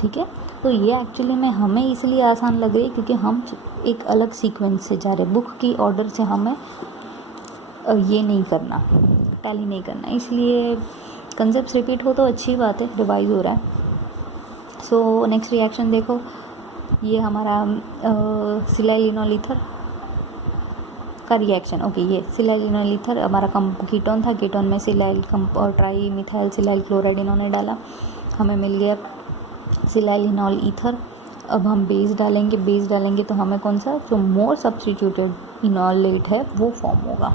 ठीक है, तो ये एक्चुअली में हमें इसलिए आसान लग रही है क्योंकि हम एक अलग सीक्वेंस से जा रहे हैं, बुक की ऑर्डर से हमें ये नहीं करना, टैली नहीं करना, इसलिए कंसेप्ट रिपीट हो तो अच्छी बात है, रिवाइज हो रहा है। सो नेक्स्ट रिएक्शन देखो, ये हमारा सिलाइल इनॉल ईथर का रिएक्शन। ओके, ये सिलाइल इनॉल ईथर हमारा कीटोन था, कीटोन में सिलाइल और ट्राईमिथाइल सिलाइल क्लोराइड इन्होंने डाला, हमें मिल गया सिलाइल इनॉल ईथर। अब हम बेस डालेंगे तो हमें कौन सा, जो मोर सब्स्टिट्यूटेड इनॉलेट है वो फॉर्म होगा।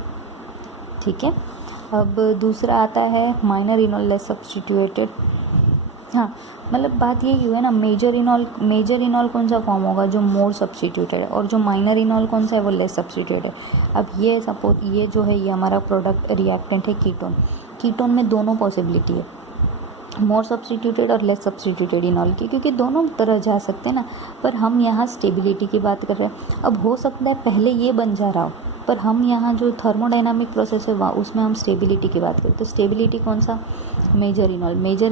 ठीक है, अब दूसरा आता है माइनर इनॉल लेस सब्स्टिट्यूटेड। हाँ, मतलब बात यही हुई है ना, मेजर इनॉल कौन सा फॉर्म होगा, जो मोर सब्स्टिट्यूटेड है, और जो माइनर इनॉल कौन सा है वो लेस सब्स्टिट्यूटेड है। अब ये सपोज ये जो है ये हमारा प्रोडक्ट रिएक्टेंट है कीटोन में दोनों पॉसिबिलिटी है, मोर सब्स्टिट्यूटेड और लेस सब्स्टिट्यूटेड इनॉल की, क्योंकि दोनों तरह जा सकते हैं ना। पर हम यहाँ स्टेबिलिटी की बात कर रहे हैं। अब हो सकता है पहले ये बन जा रहा हो, पर हम यहाँ जो थर्मोडाइनामिक प्रोसेस है वहाँ उसमें हम स्टेबिलिटी की बात करें, तो स्टेबिलिटी कौन सा, मेजर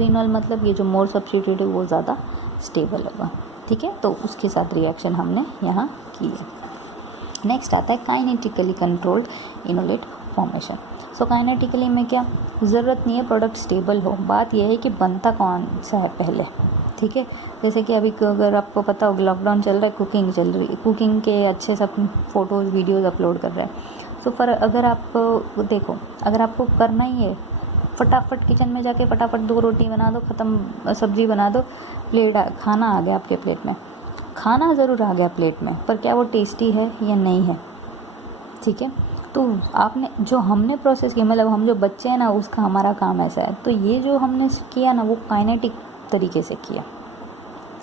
इनॉल मतलब ये जो मोर सब्स्टिट्यूट है वो ज़्यादा स्टेबल होगा। ठीक है, तो उसके साथ रिएक्शन हमने यहाँ की है। नेक्स्ट आता है काइनेटिकली कंट्रोल्ड इनोलेट फॉर्मेशन। सो काइनेटिकली में क्या, ज़रूरत नहीं है प्रोडक्ट स्टेबल हो, बात यह है कि बनता कौन सा है पहले। ठीक है, जैसे कि अभी अगर आपको पता हो लॉकडाउन चल रहा है, कुकिंग चल रही है, कुकिंग के अच्छे सब फ़ोटोज़ वीडियोज़ अपलोड कर रहे हैं। सो पर अगर आप देखो, अगर आपको करना ही है फटाफट किचन में जाके फटाफट 2 रोटी बना दो, ख़त्म, सब्ज़ी बना दो, खाना आ गया आपके प्लेट में, खाना ज़रूर आ गया प्लेट में, पर क्या वो टेस्टी है या नहीं है। ठीक है, तो आपने जो हमने प्रोसेस किया, मतलब हम जो बच्चे हैं ना उसका हमारा काम ऐसा है, तो ये जो हमने किया ना वो काइनेटिक तरीके से किया।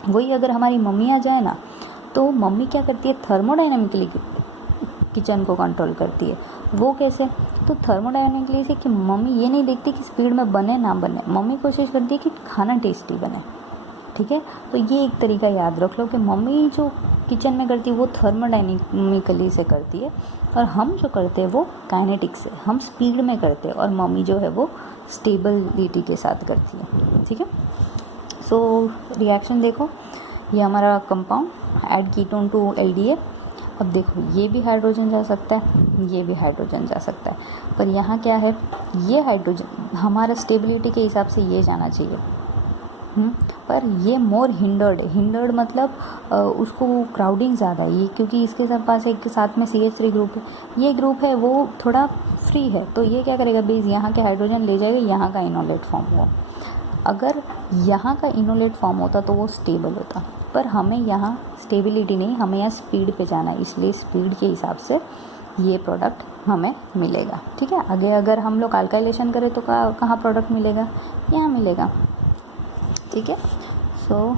वही अगर हमारी मम्मी आ जाए ना, तो मम्मी क्या करती है, थर्मोडाइनमिकली किचन को कंट्रोल करती है। वो कैसे, तो थर्मोडाइनमिकली से कि मम्मी ये नहीं देखती कि स्पीड में बने ना बने, मम्मी कोशिश करती है कि खाना टेस्टी बने। ठीक है, तो ये एक तरीका याद रख लो कि मम्मी जो किचन में करती है वो थर्मोडाइनमिकली से करती है, और हम जो करते हैं वो काइनेटिक से, हम स्पीड में करते हैं, और मम्मी जो है वो स्टेबिलिटी के साथ करती है। ठीक है, सो रिएक्शन देखो, ये हमारा compound add ketone to LDA, अब देखो ये भी हाइड्रोजन जा सकता है, ये भी हाइड्रोजन जा सकता है, पर यहाँ क्या है, ये हाइड्रोजन हमारा स्टेबिलिटी के हिसाब से ये जाना चाहिए, पर ये मोर हिंडर्ड है। हिंडर्ड मतलब उसको क्राउडिंग ज़्यादा है ये, क्योंकि इसके पास एक साथ में CH3 ग्रुप है, ये ग्रुप है वो थोड़ा फ्री है, तो ये क्या करेगा, बेस यहाँ के हाइड्रोजन ले जाएगा, यहाँ का इनोलेट फॉर्म हुआ। अगर यहाँ का इनोलेट फॉर्म होता तो वो स्टेबल होता, पर हमें यहाँ स्टेबिलिटी नहीं, हमें यहाँ स्पीड पे जाना है, इसलिए स्पीड के हिसाब से ये प्रोडक्ट हमें मिलेगा। ठीक है, आगे अगर हम लोग अल्काइलेशन करें तो कहाँ प्रोडक्ट मिलेगा, यहाँ मिलेगा। ठीक है, सो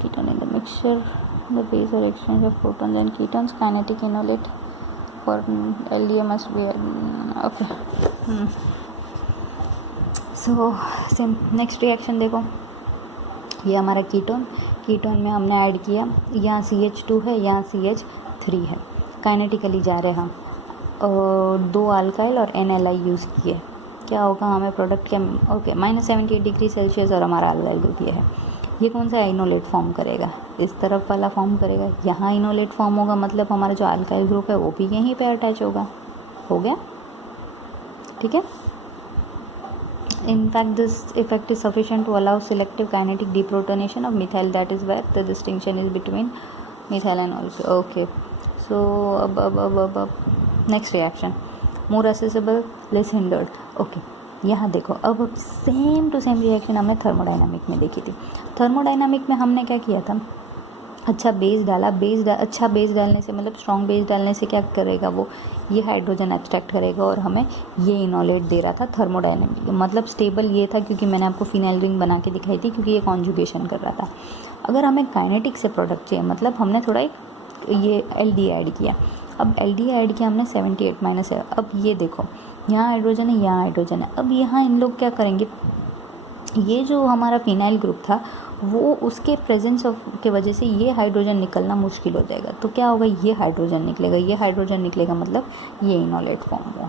ketone in the mixture, the base or exchange of protons and ketones, kinetic inolate for LDA must be okay. So same next reaction देखो, ये हमारा कीटोन में हमने ऐड किया, यहाँ CH2 है, यहाँ CH3 है, काइनेटिकली जा रहे हम, और 2 अल्काइल और NLI यूज़ किए, क्या होगा हमें प्रोडक्ट क्या, ओके -78 डिग्री सेल्सियस, और हमारा अल्काइल ग्रुप ये है। ये कौन सा इनोलेट फॉर्म करेगा, इस तरफ वाला फॉर्म करेगा, यहाँ इनोलेट फॉर्म होगा, मतलब हमारा जो अल्काइल ग्रुप है वो भी यहीं पे अटैच होगा, हो गया। ठीक है, in fact this effect is sufficient to allow selective kinetic deprotonation of methyl, that is where the distinction is between methyl and alkyl. Okay, so अब next reaction, more accessible, less hindered. Okay, यहाँ देखो, अब सेम टू सेम रिएक्शन हमने थर्मोडाइनामिक में देखी थी। थर्मोडाइनामिक में हमने क्या किया था, अच्छा बेस डाला, अच्छा बेस डालने से मतलब स्ट्रॉन्ग बेस डालने से क्या करेगा वो, ये हाइड्रोजन एब्स्ट्रैक्ट करेगा, और हमें ये इनोलेट दे रहा था थर्मोडाइनामिक, मतलब स्टेबल ये था, क्योंकि मैंने आपको फिनाइल रिंग बना के दिखाई थी, क्योंकि ये कॉन्जुगेशन कर रहा था। अगर हमें काइनेटिक से प्रोडक्ट चाहिए, मतलब हमने थोड़ा एक ये LD ऐड किया, अब LD ऐड किया हमने 78 -7, अब ये देखो यहाँ हाइड्रोजन है, यहाँ हाइड्रोजन है, अब यहाँ इन लोग क्या करेंगे, ये जो हमारा फिनाइल ग्रुप था वो उसके प्रेजेंस के वजह से ये हाइड्रोजन निकलना मुश्किल हो जाएगा, तो क्या होगा, ये हाइड्रोजन निकलेगा, ये हाइड्रोजन निकलेगा, मतलब ये इनोलेट फॉर्म हुआ।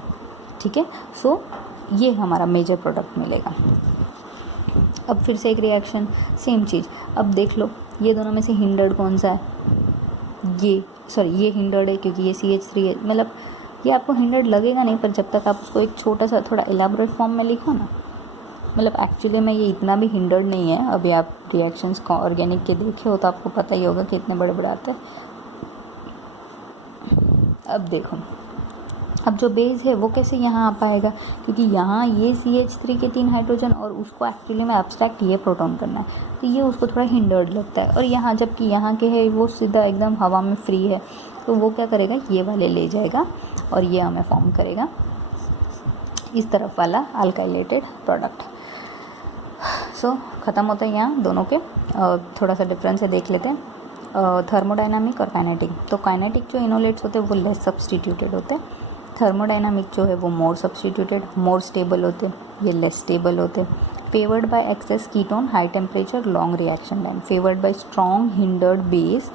ठीक है, सो ये हमारा मेजर प्रोडक्ट मिलेगा। अब फिर से एक रिएक्शन, सेम चीज़, अब देख लो ये दोनों में से हिंडर्ड कौन सा है, ये हिंडर्ड है, क्योंकि ये CH3 है, मतलब ये आपको हिंडर्ड लगेगा नहीं, पर जब तक आप उसको एक छोटा सा थोड़ा एलाबोरेट फॉर्म में लिखो ना, मतलब एक्चुअली में ये इतना भी हिंडर्ड नहीं है। अभी आप रिएक्शंस को ऑर्गेनिक के देखे हो तो आपको पता ही होगा कि इतने बड़े बड़े आते हैं। अब देखो, अब जो बेस है वो कैसे यहाँ आ पाएगा, क्योंकि यहाँ ये CH3 के 3 हाइड्रोजन, और उसको एक्चुअली में एब्स्ट्रैक्ट ये प्रोटॉन करना है, तो ये उसको थोड़ा हिंडर्ड लगता है, और यहाँ जबकि यहाँ के है वो सीधा एकदम हवा में फ्री है, तो वो क्या करेगा, ये वाले ले जाएगा और ये हमें फॉर्म करेगा इस तरफ वाला अल्काइलेटेड प्रोडक्ट। सो ख़त्म होता है यहाँ दोनों के, थोड़ा सा डिफरेंस है देख लेते हैं, थर्मोडाइनामिक और काइनेटिक। तो काइनेटिक जो इनोलेट्स होते हैं वो लेस सब्सटीट्यूटेड होते हैं, थर्मोडाइनामिक जो है वो मोर सब्सटीट्यूटेड, मोर स्टेबल होते हैं, ये लेस स्टेबल होते हैं। Favoured bye access ketone, high temperature, long reaction time, favoured bye strong hindered base,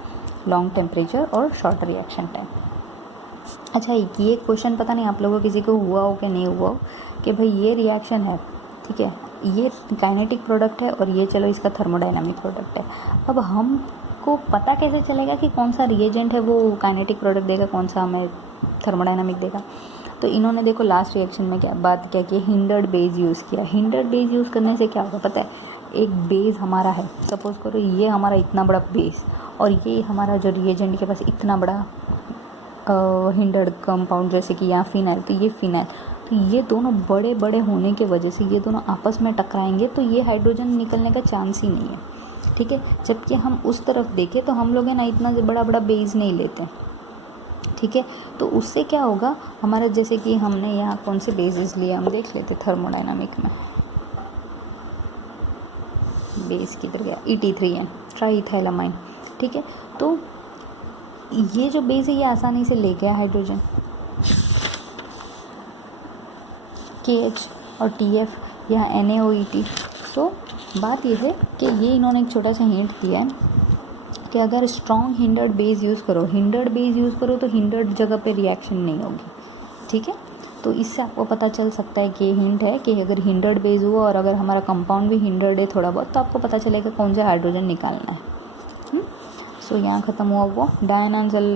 long temperature और शॉर्ट रिएक्शन टाइम। अच्छा, ये क्वेश्चन पता नहीं आप लोगों को किसी को हुआ हो कि नहीं हुआ हो, कि भाई ये रिएक्शन है, ठीक है, ये काइनेटिक प्रोडक्ट है और ये चलो इसका थर्मोडाइनामिक प्रोडक्ट है, अब हमको पता कैसे चलेगा कि कौन सा रिएजेंट है वो काइनेटिक प्रोडक्ट देगा, कौन सा हमें थर्मोडाइनामिक देगा। तो इन्होंने देखो लास्ट रिएक्शन में क्या की, हिंडर्ड बेस यूज़ किया। हिंडर्ड बेस यूज़ करने से क्या होगा पता है, एक बेस हमारा है, सपोज़ करो ये हमारा इतना बड़ा बेस, और ये हमारा जो रिएजेंट के पास इतना बड़ा हिंडर्ड कंपाउंड, जैसे कि यहाँ फिनाइल, तो ये फिनाइल, तो ये दोनों बड़े बड़े होने के वजह से ये दोनों आपस में टकराएंगे, तो ये हाइड्रोजन निकलने का चांस ही नहीं है। ठीक है, जबकि हम उस तरफ देखें तो हम लोग है ना इतना बड़ा बड़ा बेस नहीं लेते। ठीक है, तो उससे क्या होगा हमारा, जैसे कि हमने यहाँ कौन से बेसिस लिए हम देख लेते थर्मोडाइनामिक में, बेस किधर गया, ET3N, ट्राईइथाइलामाइन। ठीक है, तो ये जो बेस है ये आसानी से ले गया हाइड्रोजन, KH और TF, यहाँ NaOET। सो बात ये है कि ये इन्होंने एक छोटा सा हिंट दिया है कि अगर स्ट्रॉन्ग हिंडर्ड बेस यूज़ करो, तो हिंडर्ड जगह पे रिएक्शन नहीं होगी। ठीक है, तो इससे आपको पता चल सकता है कि हिंट है कि अगर हिंडर्ड बेस हुआ और अगर हमारा कंपाउंड भी हिंडर्ड है थोड़ा बहुत, तो आपको पता चलेगा कौन सा हाइड्रोजन निकालना है। सो यहाँ ख़त्म हुआ वो डायन एंजल